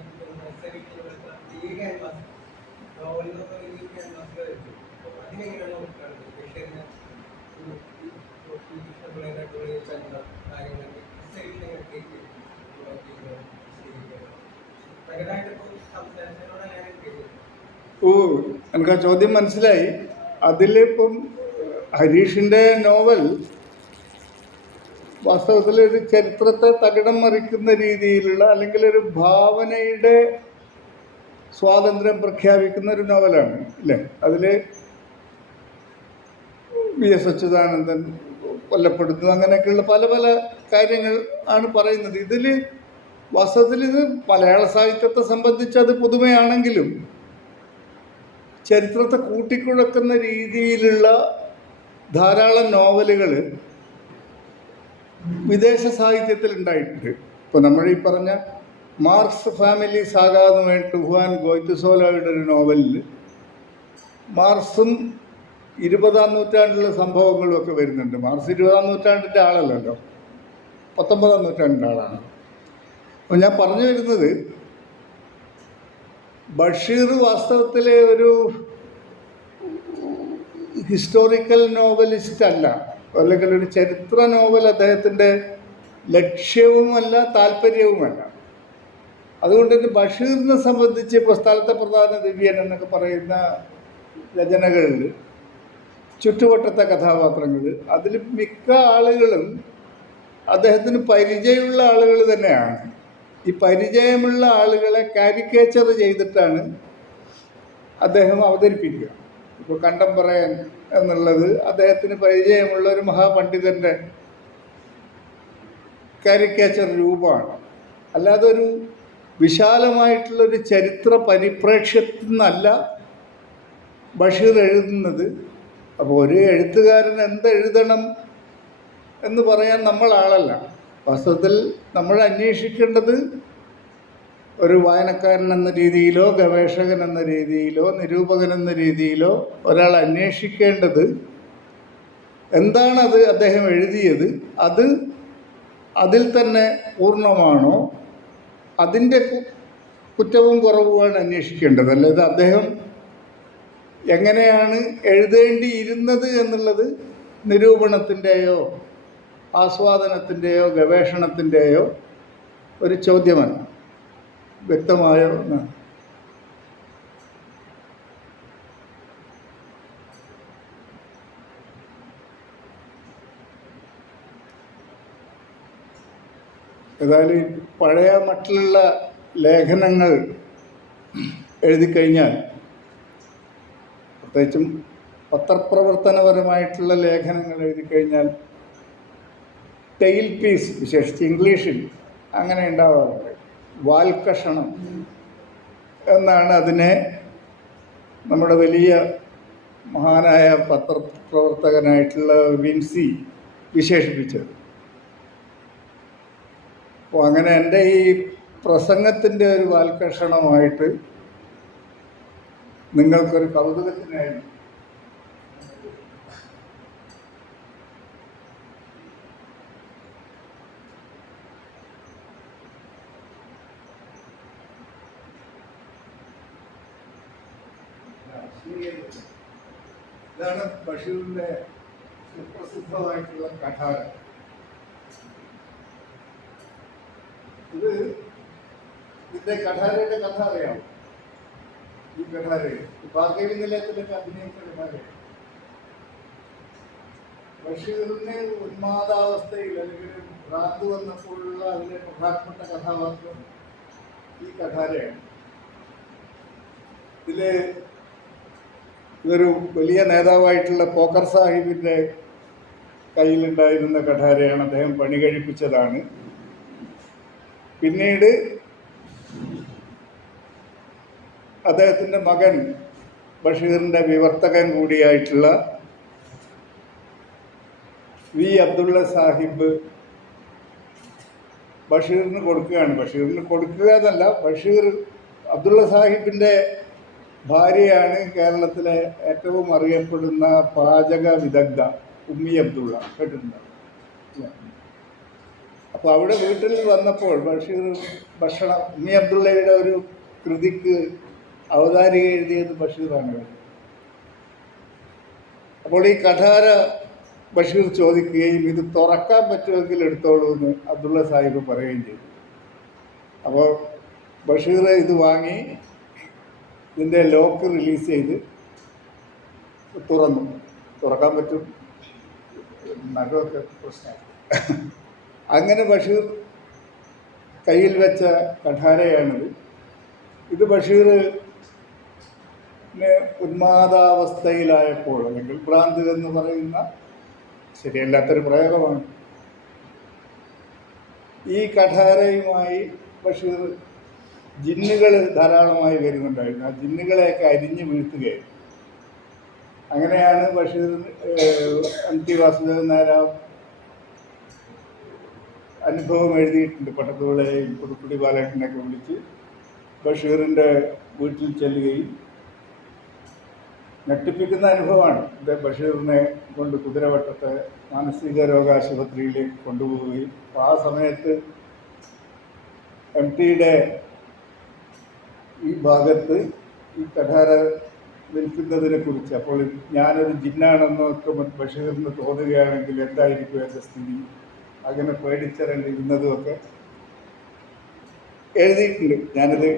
ഈ ക്യാൻവാസ് നോവലിനൊക്കെ വലിയ ക്യാൻവാസുകൾ വെച്ചു. അപ്പോൾ അതിനെങ്ങനെയാണ് നോക്കുകയാണെങ്കിൽ ബഷീറിനെ കാര്യങ്ങളൊക്കെ പ്രകടമായിട്ടിപ്പോൾ സംസാരിച്ചതിനോട് ഞാൻ ഓ, എനിക്ക് ആ ചോദ്യം മനസ്സിലായി. അതിലിപ്പം ഹരീഷിൻ്റെ നോവൽ വാസ്തവത്തിൽ ഒരു ചരിത്രത്തെ തകിടം മറിക്കുന്ന രീതിയിലുള്ള അല്ലെങ്കിൽ ഒരു ഭാവനയുടെ സ്വാതന്ത്ര്യം പ്രഖ്യാപിക്കുന്ന ഒരു നോവലാണ് അല്ലേ. അതിൽ വി.എസ്. അച്യുതാനന്ദൻ കൊല്ലപ്പെടുന്നു, അങ്ങനെയൊക്കെയുള്ള പല പല കാര്യങ്ങൾ ആണ് പറയുന്നത്. ഇതിൽ വാസ്തവത്തിൽ ഇത് മലയാള സാഹിത്യത്തെ സംബന്ധിച്ച് അത് പുതുമയാണെങ്കിലും ചരിത്രത്തെ കൂട്ടിക്കുഴക്കുന്ന രീതിയിലുള്ള ധാരാളം നോവലുകൾ വിദേശ സാഹിത്യത്തിൽ ഉണ്ടായിട്ടുണ്ട്. ഇപ്പോൾ നമ്മൾ ഈ പറഞ്ഞ മാർക്സ് ഫാമിലി സാഗ എന്ന് വേണ്ടിയിട്ട് ഹുവാൻ ഗോയ്ത്തുസോലയുടെ ഒരു നോവലിൽ മാർക്സും 20-ാം നൂറ്റാണ്ടിലെ സംഭവങ്ങളും ഒക്കെ വരുന്നുണ്ട്. മാർക്സ് 20-ാം നൂറ്റാണ്ടിൻ്റെ ആളല്ലല്ലോ, 19-ാം നൂറ്റാണ്ടിൻ്റെ ആളാണ്. അപ്പോൾ ഞാൻ പറഞ്ഞു വരുന്നത്, ബഷീർ വാസ്തവത്തിലെ ഒരു ഹിസ്റ്റോറിക്കൽ നോവലിസ്റ്റ് അല്ല, അല്ലെങ്കിൽ ഒരു ചരിത്ര നോവൽ അദ്ദേഹത്തിൻ്റെ ലക്ഷ്യവുമല്ല താല്പര്യവുമല്ല. അതുകൊണ്ട് തന്നെ ബഷീറിനെ സംബന്ധിച്ച് ഇപ്പോൾ സ്ഥലത്തെ പ്രധാന ദിവ്യൻ എന്നൊക്കെ പറയുന്ന രചനകളിൽ ചുറ്റുവട്ടത്തെ കഥാപാത്രങ്ങൾ, അതിൽ മിക്ക ആളുകളും അദ്ദേഹത്തിന് പരിചയമുള്ള ആളുകൾ തന്നെയാണ്. ഈ പരിചയമുള്ള ആളുകളെ കാരിക്കേച്ചർ ചെയ്തിട്ടാണ് അദ്ദേഹം അവതരിപ്പിക്കുക. ഇപ്പോൾ കണ്ടംപറയൻ എന്നുള്ളത് അദ്ദേഹത്തിന് പരിചയമുള്ള ഒരു മഹാപണ്ഡിതൻ്റെ കാരിക്കേച്ചർ രൂപമാണ്. അല്ലാതെ ഒരു വിശാലമായിട്ടുള്ളൊരു ചരിത്ര പരിപ്രേക്ഷ്യത്തിൽ നിന്നല്ല ബഷീർ എഴുതുന്നത്. അപ്പോൾ ഒരു എഴുത്തുകാരൻ എന്തെഴുതണം എന്ന് പറയാൻ നമ്മൾ ആളല്ല. വാസ്തവത്തിൽ നമ്മൾ അന്വേഷിക്കേണ്ടത് ഒരു വായനക്കാരൻ എന്ന രീതിയിലോ ഗവേഷകൻ എന്ന രീതിയിലോ നിരൂപകൻ എന്ന രീതിയിലോ ഒരാൾ അന്വേഷിക്കേണ്ടത് എന്താണത് അദ്ദേഹം എഴുതിയത്, അത് അതിൽ തന്നെ പൂർണ്ണമാണോ, അതിൻ്റെ കുറ്റവും കുറവുമാണ് അന്വേഷിക്കേണ്ടത്. അല്ലാതെ അദ്ദേഹം എങ്ങനെയാണ് എഴുതേണ്ടിയിരുന്നത് എന്നുള്ളത് നിരൂപണത്തിൻ്റെയോ ആസ്വാദനത്തിൻ്റെയോ ഗവേഷണത്തിൻ്റെയോ ഒരു ചോദ്യമല്ല. വ്യക്തമായോ എന്നാണ്. ഏതായാലും പഴയ മട്ടിലുള്ള ലേഖനങ്ങൾ എഴുതിക്കഴിഞ്ഞാൽ, പ്രത്യേകിച്ചും പത്രപ്രവർത്തനപരമായിട്ടുള്ള ലേഖനങ്ങൾ എഴുതിക്കഴിഞ്ഞാൽ ടെയിൽ പീസ്, വിശേഷിച്ച് ഇംഗ്ലീഷിൽ അങ്ങനെ ഉണ്ടാവാറുണ്ട്. വാൽക്കഷണം എന്നാണ് അതിനെ നമ്മുടെ വലിയ മഹാനായ പത്രപ്രവർത്തകനായിട്ടുള്ള വിൻസി വിശേഷിപ്പിച്ചത്. അപ്പോൾ അങ്ങനെ എൻ്റെ ഈ പ്രസംഗത്തിൻ്റെ ഒരു വാൽക്കഷണമായിട്ട് നിങ്ങൾക്കൊരു കൗതുകത്തിനായിരുന്നു ഇതാണ് ബഷീറിൻ്റെ സുപ്രസിദ്ധമായിട്ടുള്ള കഠാര. ഇതിൻ്റെ കഠാരയുടെ കഥ അറിയാം. ഈ കഠാര ഭാഗ്യവി നിലയത്തിലൊക്കെ അഭിനയിച്ച കഠാര ബഷീറിന് ഉന്മാദാവസ്ഥയിൽ അല്ലെങ്കിൽ ഭ്രാന്ത് വന്നപ്പോഴുള്ള അതിലെ പ്രധാനപ്പെട്ട കഥാപാത്രം ഈ കഠാരയാണ്. ഇതൊരു വലിയ നേതാവായിട്ടുള്ള പോക്കർ സാഹിബിൻ്റെ കയ്യിലുണ്ടായിരുന്ന കഠാരയാണ്. അദ്ദേഹം പണി കഴിപ്പിച്ചതാണ്. പിന്നീട് അദ്ദേഹത്തിൻ്റെ മകൻ ബഷീറിൻ്റെ വിവർത്തകൻ കൂടിയായിട്ടുള്ള വി. അബ്ദുള്ള സാഹിബ് ബഷീറിന് കൊടുക്കുകയാണ്. ബഷീറിന് കൊടുക്കുക എന്നല്ല, ബഷീർ അബ്ദുള്ള സാഹിബിൻ്റെ ഭാര്യയാണ് കേരളത്തിലെ ഏറ്റവും അറിയപ്പെടുന്ന പാചക വിദഗ്ധ ഉമ്മി അബ്ദുള്ള, കേട്ടിട്ടുണ്ട്. അപ്പോൾ അവിടെ വീട്ടിൽ വന്നപ്പോൾ ബഷീർ ഉമ്മി അബ്ദുള്ളയുടെ ഒരു കൃതിക്ക് അവതാരിക എഴുതിയത് ബഷീറാണ്. അപ്പോൾ ഈ കഠാര ബഷീർ ചോദിക്കുകയും ഇത് തുറക്കാൻ പറ്റുമെങ്കിൽ എടുത്തോളൂ എന്ന് അബ്ദുള്ള സാഹിബ് പറയുകയും ചെയ്തു. അപ്പോൾ ബഷീർ ഇത് വാങ്ങി ഇതിൻ്റെ ലോക്ക് റിലീസ് ചെയ്ത് തുറക്കാൻ പറ്റും, നഖമൊക്കെ പ്രശ്നമാണ്. അങ്ങനെ ബഷീർ കയ്യിൽ വെച്ച കഠാരയാണിത്. ഇത് ബഷീറിന് ഉന്മാദാവസ്ഥയിലായപ്പോൾ, അല്ലെങ്കിൽ ഭ്രാന്ത് എന്ന് പറയുന്ന ശരിയല്ലാത്തൊരു പ്രയോഗമാണ്, ഈ കഠാരയുമായി ബഷീർ ജിന്നുകൾ ധാരാളമായി വരുന്നുണ്ടായിരുന്നു. ആ ജിന്നുകളെയൊക്കെ അരിഞ്ഞു വീഴ്ത്തുകയായിരുന്നു. അങ്ങനെയാണ് ബഷീർ MT വാസുദേവൻ നായർ അനുഭവം എഴുതിയിട്ടുണ്ട്. പട്ടത്തുകളെയും പുതുക്കുടി ബാലേട്ടനെയൊക്കെ വിളിച്ച് ബഷീറിൻ്റെ വീട്ടിൽ ചെല്ലുകയും ഞെട്ടിപ്പിക്കുന്ന അനുഭവമാണ്. ഇത് ബഷീറിനെ കൊണ്ട് കുതിരവട്ടത്തെ മാനസിക രോഗാശുപത്രിയിലേക്ക് കൊണ്ടുപോവുകയും ആ സമയത്ത് MTയുടെ ഈ ഭാഗത്ത് ഈ കഠാര നിൽക്കുന്നതിനെ കുറിച്ച്, അപ്പോൾ ഞാനൊരു ജിന്നാണെന്നൊക്കെ ബഷീറിന് തോന്നുകയാണെങ്കിൽ എന്തായിരിക്കും എൻ്റെ സ്ഥിതി, അങ്ങനെ പേടിച്ചിറങ്ങിയിരുന്നതുമൊക്കെ എഴുതിയിട്ടുണ്ട്. ഞാനത്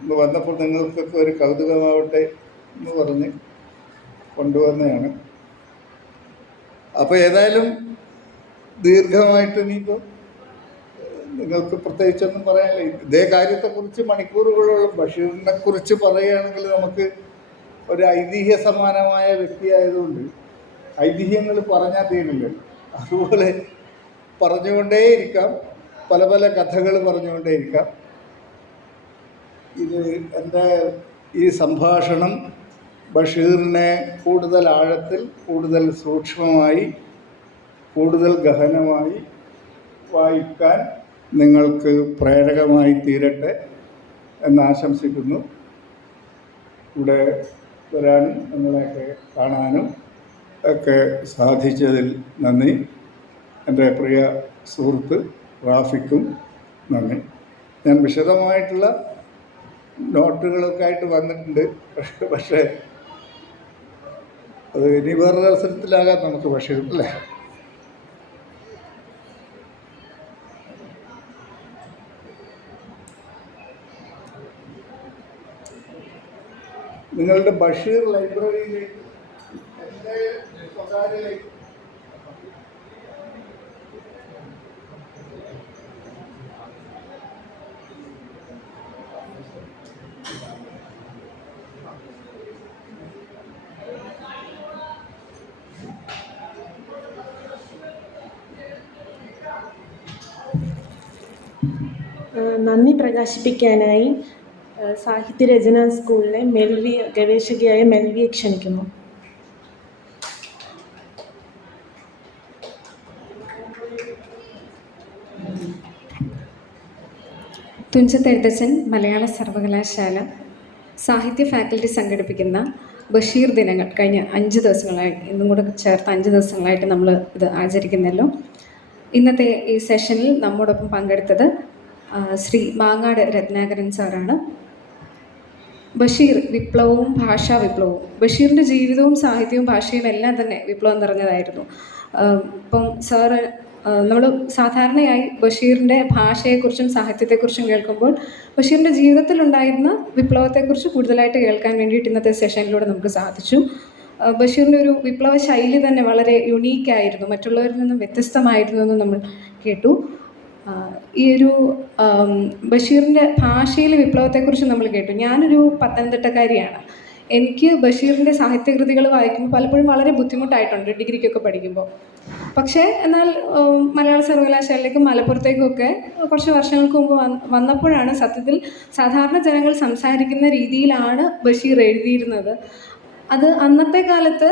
ഇന്ന് വന്നപ്പോൾ നിങ്ങൾക്കൊക്കെ ഒരു കൗതുകമാവട്ടെ എന്ന് പറഞ്ഞ് കൊണ്ടുവന്നതാണ്. അപ്പോൾ ഏതായാലും ദീർഘമായിട്ട് ഇനിയിപ്പോൾ നിങ്ങൾക്ക് പ്രത്യേകിച്ചൊന്നും പറയാനില്ല. ഇതേ കാര്യത്തെക്കുറിച്ച് മണിക്കൂറുകളോളം ബഷീറിനെ കുറിച്ച് പറയുകയാണെങ്കിൽ നമുക്ക് ഒരു ഐതിഹ്യ സമാനമായ വ്യക്തിയായതുകൊണ്ട് ഐതിഹ്യങ്ങൾ പറഞ്ഞാൽ തീരില്ലല്ലോ. അതുപോലെ പറഞ്ഞുകൊണ്ടേയിരിക്കാം, പല പല കഥകൾ പറഞ്ഞുകൊണ്ടേയിരിക്കാം. ഇത് എൻ്റെ ഈ സംഭാഷണം ബഷീറിനെ കൂടുതൽ ആഴത്തിൽ, കൂടുതൽ സൂക്ഷ്മമായി, കൂടുതൽ ഗഹനമായി വായിക്കാൻ നിങ്ങൾക്ക് പ്രേരകമായി തീരട്ടെ എന്ന് ആശംസിക്കുന്നു. ഇവിടെ വരാനും നിങ്ങളെയൊക്കെ കാണാനും ഒക്കെ സാധിച്ചതിൽ നന്ദി. എൻ്റെ പ്രിയ സുഹൃത്ത് റാഫിക്കും നന്ദി. ഞാൻ വിശദമായിട്ടുള്ള നോട്ടുകളൊക്കെ ആയിട്ട് വന്നിട്ടുണ്ട്. പക്ഷേ അത് ഇനി വേറൊരു അവസരത്തിലാകാം നമുക്ക്. ബഷീർ അല്ലേ, നിങ്ങളുടെ ബഷീർ ലൈബ്രറിയിലേക്ക് എൻ്റെ സ്വകാര്യയിലേക്ക് നന്ദി പ്രകാശിപ്പിക്കാനായി സാഹിത്യരചനാ സ്കൂളിലെ ഗവേഷകയായ മെൽവിയെ ക്ഷണിക്കുന്നു. തുഞ്ചത്തെഴുത്തച്ഛൻ മലയാള സർവകലാശാല സാഹിത്യ ഫാക്കൽറ്റി സംഘടിപ്പിക്കുന്ന ബഷീർ ദിനങ്ങൾ കഴിഞ്ഞ 5 ദിവസങ്ങളായി, ഇന്നും കൂടെ ചേർത്ത് 5 ദിവസങ്ങളായിട്ട് നമ്മൾ ഇത് ആചരിക്കുന്നല്ലോ. ഇന്നത്തെ ഈ സെഷനിൽ നമ്മോടൊപ്പം പങ്കെടുത്തത് ശ്രീ മാങ്ങാട് രത്നാകരൻ സാറാണ്. ബഷീർ വിപ്ലവവും ഭാഷാ വിപ്ലവവും, ബഷീറിൻ്റെ ജീവിതവും സാഹിത്യവും ഭാഷയും എല്ലാം തന്നെ വിപ്ലവം നിറഞ്ഞതായിരുന്നു. ഇപ്പം സാറ് നമ്മൾ സാധാരണയായി ബഷീറിൻ്റെ ഭാഷയെക്കുറിച്ചും സാഹിത്യത്തെക്കുറിച്ചും കേൾക്കുമ്പോൾ ബഷീറിൻ്റെ ജീവിതത്തിലുണ്ടായിരുന്ന വിപ്ലവത്തെക്കുറിച്ച് കൂടുതലായിട്ട് കേൾക്കാൻ വേണ്ടിയിട്ട് ഇന്നത്തെ സെഷനിലൂടെ നമുക്ക് സാധിച്ചു. ബഷീറിൻ്റെ ഒരു വിപ്ലവ ശൈലി തന്നെ വളരെ യുണീക്കായിരുന്നു, മറ്റുള്ളവരിൽ നിന്നും വ്യത്യസ്തമായിരുന്നു എന്ന് നമ്മൾ കേട്ടു. ഈ ഒരു ബഷീറിൻ്റെ ഭാഷയിലെ വിപ്ലവത്തെക്കുറിച്ച് നമ്മൾ കേട്ടു. ഞാനൊരു പത്തനംതിട്ടക്കാരിയാണ്. എനിക്ക് ബഷീറിൻ്റെ സാഹിത്യകൃതികൾ വായിക്കുമ്പോൾ പലപ്പോഴും വളരെ ബുദ്ധിമുട്ടായിട്ടുണ്ട് ഡിഗ്രിക്കൊക്കെ പഠിക്കുമ്പോൾ. പക്ഷേ എന്നാൽ മലയാള സർവകലാശാലയിലേക്കും മലപ്പുറത്തേക്കും ഒക്കെ കുറച്ച് വർഷങ്ങൾക്ക് മുമ്പ് വന്നപ്പോഴാണ് സത്യത്തിൽ സാധാരണ ജനങ്ങൾ സംസാരിക്കുന്ന രീതിയിലാണ് ബഷീർ എഴുതിയിരുന്നത്. അത് അന്നത്തെ കാലത്ത്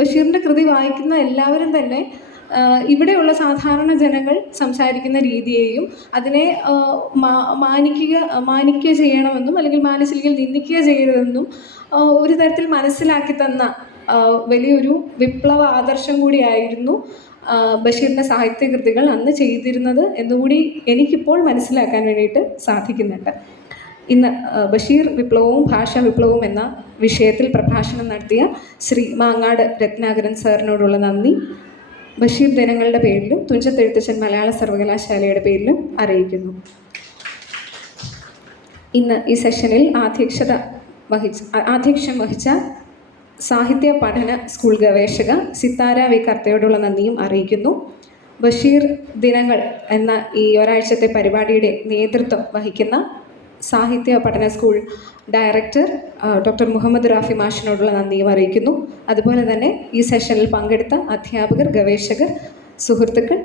ബഷീറിൻ്റെ കൃതി വായിക്കുന്ന എല്ലാവരും തന്നെ ഇവിടെയുള്ള സാധാരണ ജനങ്ങൾ സംസാരിക്കുന്ന രീതിയെയും അതിനെ മാനിക്കുക ചെയ്യണമെന്നും അല്ലെങ്കിൽ മാനിച്ചില്ലെങ്കിൽ നിന്ദിക്കുക ചെയ്യരുതെന്നും ഒരു തരത്തിൽ മനസ്സിലാക്കി തന്ന വലിയൊരു വിപ്ലവ ആദർശം കൂടിയായിരുന്നു ബഷീറിൻ്റെ സാഹിത്യകൃതികൾ അന്ന് ചെയ്തിരുന്നത് എന്നുകൂടി എനിക്കിപ്പോൾ മനസ്സിലാക്കാൻ വേണ്ടിയിട്ട് സാധിക്കുന്നുണ്ട്. ഇന്ന് ബഷീർ വിപ്ലവവും ഭാഷാ വിപ്ലവവും എന്ന വിഷയത്തിൽ പ്രഭാഷണം നടത്തിയ ശ്രീ മാങ്ങാട് രത്നാകരൻ സാറിനോടുള്ള നന്ദി ബഷീർ ദിനങ്ങളുടെ പേരിലും തുഞ്ചത്തെഴുത്തച്ഛൻ മലയാള സർവകലാശാലയുടെ പേരിലും അറിയിക്കുന്നു. ഇന്ന് ഈ സെഷനിൽ ആധ്യക്ഷം വഹിച്ച സാഹിത്യ പഠന സ്കൂൾ ഗവേഷക സിത്താര വി കർത്തയോടുള്ള നന്ദിയും അറിയിക്കുന്നു. ബഷീർ ദിനങ്ങൾ എന്ന ഈ ഒരാഴ്ചത്തെ പരിപാടിയുടെ നേതൃത്വം വഹിക്കുന്ന സാഹിത്യ പഠന school director doctor Muhammad Rafi മാഷിനോടുള്ള നന്ദിയും അറിയിക്കുന്നു. അതുപോലെ തന്നെ ഈ സെഷനിൽ പങ്കെടുത്ത അധ്യാപകർ, ഗവേഷകർ, സുഹൃത്തുക്കൾ,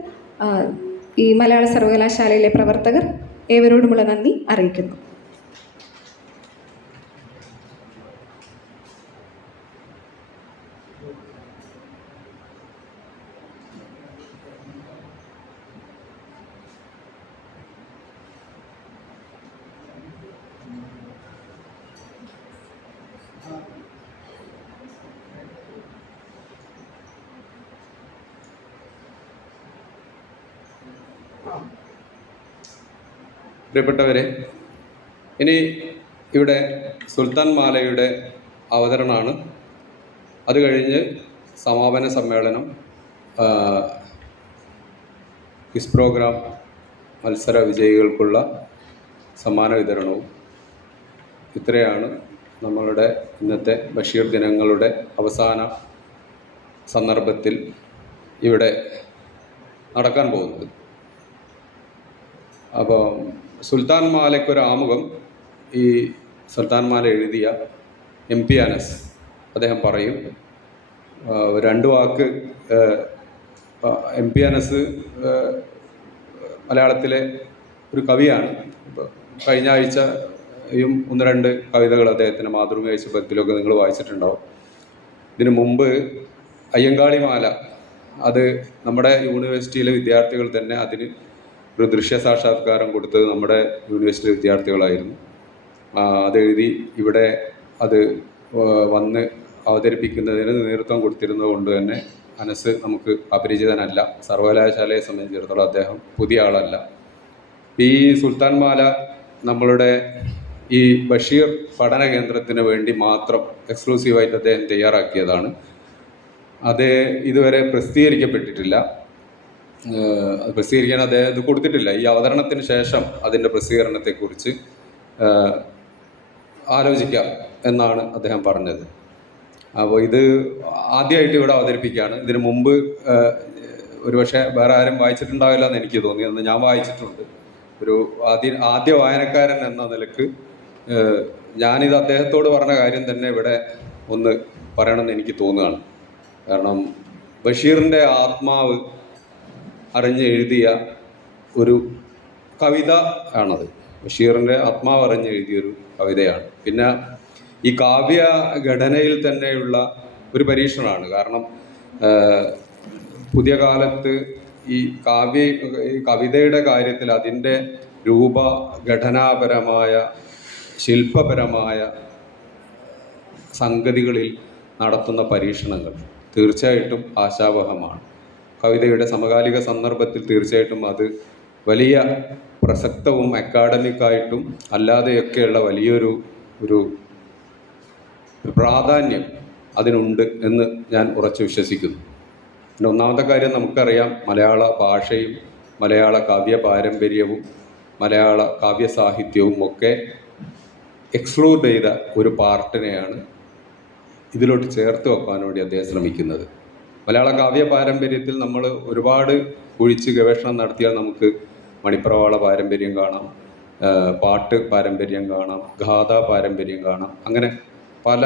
ഈ മലയാള സർവകലാശാലയിലെ പ്രവർത്തകർ ഏവരോടുമുള്ള നന്ദി അറിയിക്കുന്നു. പ്രിയപ്പെട്ടവരെ, ഇനി ഇവിടെ സുൽത്താൻ മാലയുടെ അവതരണമാണ്. അത് കഴിഞ്ഞ് സമാപന സമ്മേളനം, ക്വിസ് പ്രോഗ്രാം മത്സര വിജയികൾക്കുള്ള സമ്മാന വിതരണവും. ഇത്രയാണ് നമ്മളുടെ ഇന്നത്തെ ബഷീർ ദിനങ്ങളുടെ അവസാന സന്ദർഭത്തിൽ ഇവിടെ നടക്കാൻ പോകുന്നത്. അപ്പോൾ സുൽത്താൻ മാലയ്ക്കൊരു ആമുഖം ഈ സുൽത്താൻ മാല എഴുതിയ MP അനസ് അദ്ദേഹം പറയും. രണ്ട് വാക്ക്. MP അനസ് മലയാളത്തിലെ ഒരു കവിയാണ്. കഴിഞ്ഞ ആഴ്ചയും 1-2 കവിതകൾ അദ്ദേഹത്തിൻ്റെ മാതൃഭൂമി ഐശപ്പത്തിലൊക്കെ നിങ്ങൾ വായിച്ചിട്ടുണ്ടാവും. ഇതിനു മുമ്പ് അയ്യങ്കാളി മാല, അത് നമ്മുടെ യൂണിവേഴ്സിറ്റിയിലെ വിദ്യാർത്ഥികൾ തന്നെ അതിന് ഒരു ദൃശ്യ സാക്ഷാത്കാരം കൊടുത്തത് നമ്മുടെ യൂണിവേഴ്സിറ്റി വിദ്യാർത്ഥികളായിരുന്നു. അതെഴുതി ഇവിടെ അത് വന്ന് അവതരിപ്പിക്കുന്നതിന് നേതൃത്വം കൊടുത്തിരുന്നത് കൊണ്ട് തന്നെ അനസ് നമുക്ക് അപരിചിതനല്ല. സർവകലാശാലയെ സംബന്ധിച്ചിടത്തോളം അദ്ദേഹം പുതിയ ആളല്ല. ഈ സുൽത്താൻ മാല നമ്മളുടെ ഈ ബഷീർ പഠന കേന്ദ്രത്തിന് വേണ്ടി മാത്രം എക്സ്ക്ലൂസീവായിട്ട് അദ്ദേഹം തയ്യാറാക്കിയതാണ്. അത് ഇതുവരെ പ്രസിദ്ധീകരിക്കപ്പെട്ടിട്ടില്ല. പ്രസിദ്ധീകരിക്കാൻ അദ്ദേഹം ഇത് കൊടുത്തിട്ടില്ല. ഈ അവതരണത്തിന് ശേഷം അതിൻ്റെ പ്രസിദ്ധീകരണത്തെക്കുറിച്ച് ആലോചിക്കാം എന്നാണ് അദ്ദേഹം പറഞ്ഞത്. അപ്പോൾ ഇത് ആദ്യമായിട്ട് ഇവിടെ അവതരിപ്പിക്കുകയാണ്. ഇതിനു മുമ്പ് ഒരുപക്ഷെ വേറെ ആരും വായിച്ചിട്ടുണ്ടാവില്ല എന്ന് എനിക്ക് തോന്നി. എന്ന് ഞാൻ വായിച്ചിട്ടുണ്ട്. ഒരു ആദ്യ വായനക്കാരൻ എന്ന നിലക്ക് ഞാനിത് അദ്ദേഹത്തോട് പറഞ്ഞ കാര്യം തന്നെ ഇവിടെ ഒന്ന് പറയണമെന്ന് എനിക്ക് തോന്നുകയാണ്. കാരണം ബഷീറിൻ്റെ ആത്മാവ് അറിഞ്ഞ് എഴുതിയ ഒരു കവിത ആണത്. ബഷീറിൻ്റെ ആത്മാവ് അറിഞ്ഞ് എഴുതിയൊരു കവിതയാണ്. പിന്നെ ഈ കാവ്യ ഘടനയിൽ തന്നെയുള്ള ഒരു പരീക്ഷണമാണ്. കാരണം പുതിയ കാലത്ത് ഈ കവിതയുടെ കാര്യത്തിൽ അതിൻ്റെ രൂപഘടനാപരമായ ശില്പപരമായ സംഗതികളിൽ നടത്തുന്ന പരീക്ഷണങ്ങൾ തീർച്ചയായിട്ടും ആശാവഹമാണ്. കവിതയുടെ സമകാലിക സന്ദർഭത്തിൽ തീർച്ചയായിട്ടും അത് വലിയ പ്രസക്തവും അക്കാഡമിക്കായിട്ടും അല്ലാതെയൊക്കെയുള്ള വലിയൊരു പ്രാധാന്യം അതിനുണ്ട് എന്ന് ഞാൻ ഉറച്ചു വിശ്വസിക്കുന്നു. പിന്നെ ഒന്നാമത്തെ കാര്യം, നമുക്കറിയാം മലയാള ഭാഷയും മലയാള കാവ്യ പാരമ്പര്യവും മലയാള കാവ്യ സാഹിത്യവും ഒക്കെ എക്സ്ക്ലൂഡ് ചെയ്ത ഒരു പാർട്ടിനെയാണ് ഇതിലോട്ട് ചേർത്ത് വെക്കാൻ വേണ്ടി അദ്ദേഹം ശ്രമിക്കുന്നത്. മലയാള കാവ്യ പാരമ്പര്യത്തിൽ നമ്മൾ ഒരുപാട് കുഴിച്ച് ഗവേഷണം നടത്തിയാൽ നമുക്ക് മണിപ്രവാള പാരമ്പര്യം കാണാം, പാട്ട് പാരമ്പര്യം കാണാം, ഗാഥ പാരമ്പര്യം കാണാം. അങ്ങനെ പല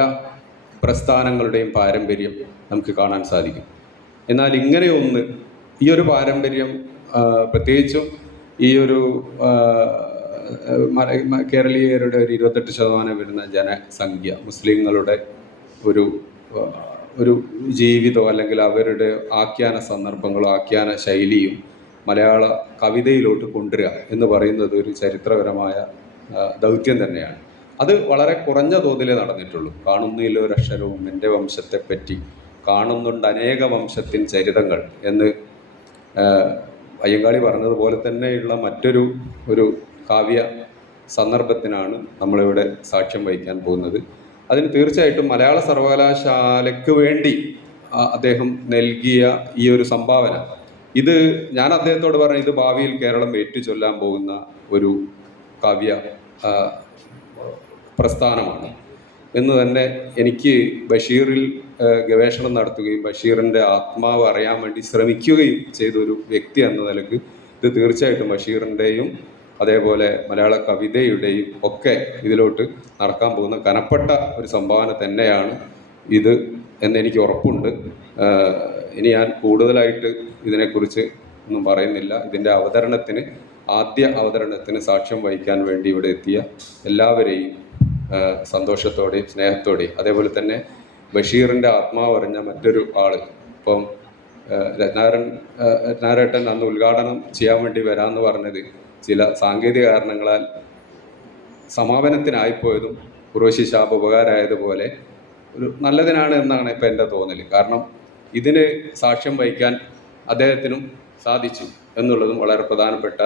പ്രസ്ഥാനങ്ങളുടെയും പാരമ്പര്യം നമുക്ക് കാണാൻ സാധിക്കും. എന്നാൽ ഇങ്ങനെയൊന്ന് ഈ ഒരു പാരമ്പര്യം, പ്രത്യേകിച്ചും ഈ ഒരു കേരളീയരുടെ ഒരു 28% വരുന്ന ജനസംഖ്യ, മുസ്ലിങ്ങളുടെ ഒരു ജീവിതം അല്ലെങ്കിൽ അവരുടെ ആഖ്യാന സന്ദർഭങ്ങളോ ആഖ്യാന ശൈലിയും മലയാള കവിതയിലോട്ട് കൊണ്ടുവരിക എന്ന് പറയുന്നത് ഒരു ചരിത്രപരമായ ദൗത്യം തന്നെയാണ്. അത് വളരെ കുറഞ്ഞ തോതിലേ നടന്നിട്ടുള്ളൂ. കാണുന്നില്ലൊരക്ഷരവും എൻ്റെ വംശത്തെപ്പറ്റി, കാണുന്നുണ്ട് അനേക വംശത്തിൻ ചരിതങ്ങൾ എന്ന് അയ്യങ്കാളി പറഞ്ഞതുപോലെ തന്നെയുള്ള ഒരു കാവ്യ സന്ദർഭത്തിനാണ് നമ്മളിവിടെ സാക്ഷ്യം വഹിക്കാൻ പോകുന്നത്. അതിന് തീർച്ചയായിട്ടും മലയാള സർവകലാശാലയ്ക്ക് വേണ്ടി അദ്ദേഹം നൽകിയ ഈ ഒരു സംഭാവന, ഇത് ഞാൻ അദ്ദേഹത്തോട് പറഞ്ഞു, ഇത് ഭാവിയിൽ കേരളം ഏറ്റുചൊല്ലാൻ പോകുന്ന ഒരു കാവ്യ പ്രസ്ഥാനമാണ്. എന്ന് തന്നെ എനിക്ക് ബഷീറിൽ ഗവേഷണം നടത്തുകയും ബഷീറിൻ്റെ ആത്മാവ് അറിയാൻ വേണ്ടി ശ്രമിക്കുകയും ചെയ്തൊരു വ്യക്തി എന്ന നിലക്ക് ഇത് തീർച്ചയായിട്ടും ബഷീറിൻ്റെയും അതേപോലെ മലയാള കവിതയുടെയും ഒക്കെ ഇതിലോട്ട് നടക്കാൻ പോകുന്ന കനപ്പെട്ട ഒരു സംഭാവന തന്നെയാണ് ഇത് എന്നെനിക്ക് ഉറപ്പുണ്ട്. ഇനി ഞാൻ കൂടുതലായിട്ട് ഇതിനെക്കുറിച്ച് ഒന്നും പറയുന്നില്ല. ഇതിൻ്റെ ആദ്യ അവതരണത്തിന് സാക്ഷ്യം വഹിക്കാൻ വേണ്ടി ഇവിടെ എത്തിയ എല്ലാവരെയും സന്തോഷത്തോടെയും സ്നേഹത്തോടെയും, അതേപോലെ തന്നെ ബഷീറിൻ്റെ ആത്മാവ് അറിഞ്ഞ മറ്റൊരു ആൾ, ഇപ്പം രത്നാകരേട്ടൻ അന്ന് ഉദ്ഘാടനം ചെയ്യാൻ വേണ്ടി വരാമെന്ന് പറഞ്ഞത് ചില സാങ്കേതിക കാരണങ്ങളാൽ സമാപനത്തിനായിപ്പോയതും ഉർവശി ശാപ ഉപകാരമായതുപോലെ ഒരു നല്ലതിനാണ് എന്നാണ് ഇപ്പം എൻ്റെ തോന്നൽ. കാരണം ഇതിന് സാക്ഷ്യം വഹിക്കാൻ അദ്ദേഹത്തിനും സാധിച്ചു എന്നുള്ളതും വളരെ പ്രധാനപ്പെട്ട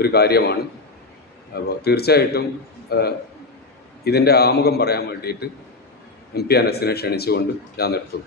ഒരു കാര്യമാണ്. അപ്പോൾ തീർച്ചയായിട്ടും ഇതിൻ്റെ ആമുഖം പറയാൻ വേണ്ടിയിട്ട് MP അനസിനെ ക്ഷണിച്ചുകൊണ്ട് ഞാൻ നിർത്തുന്നു.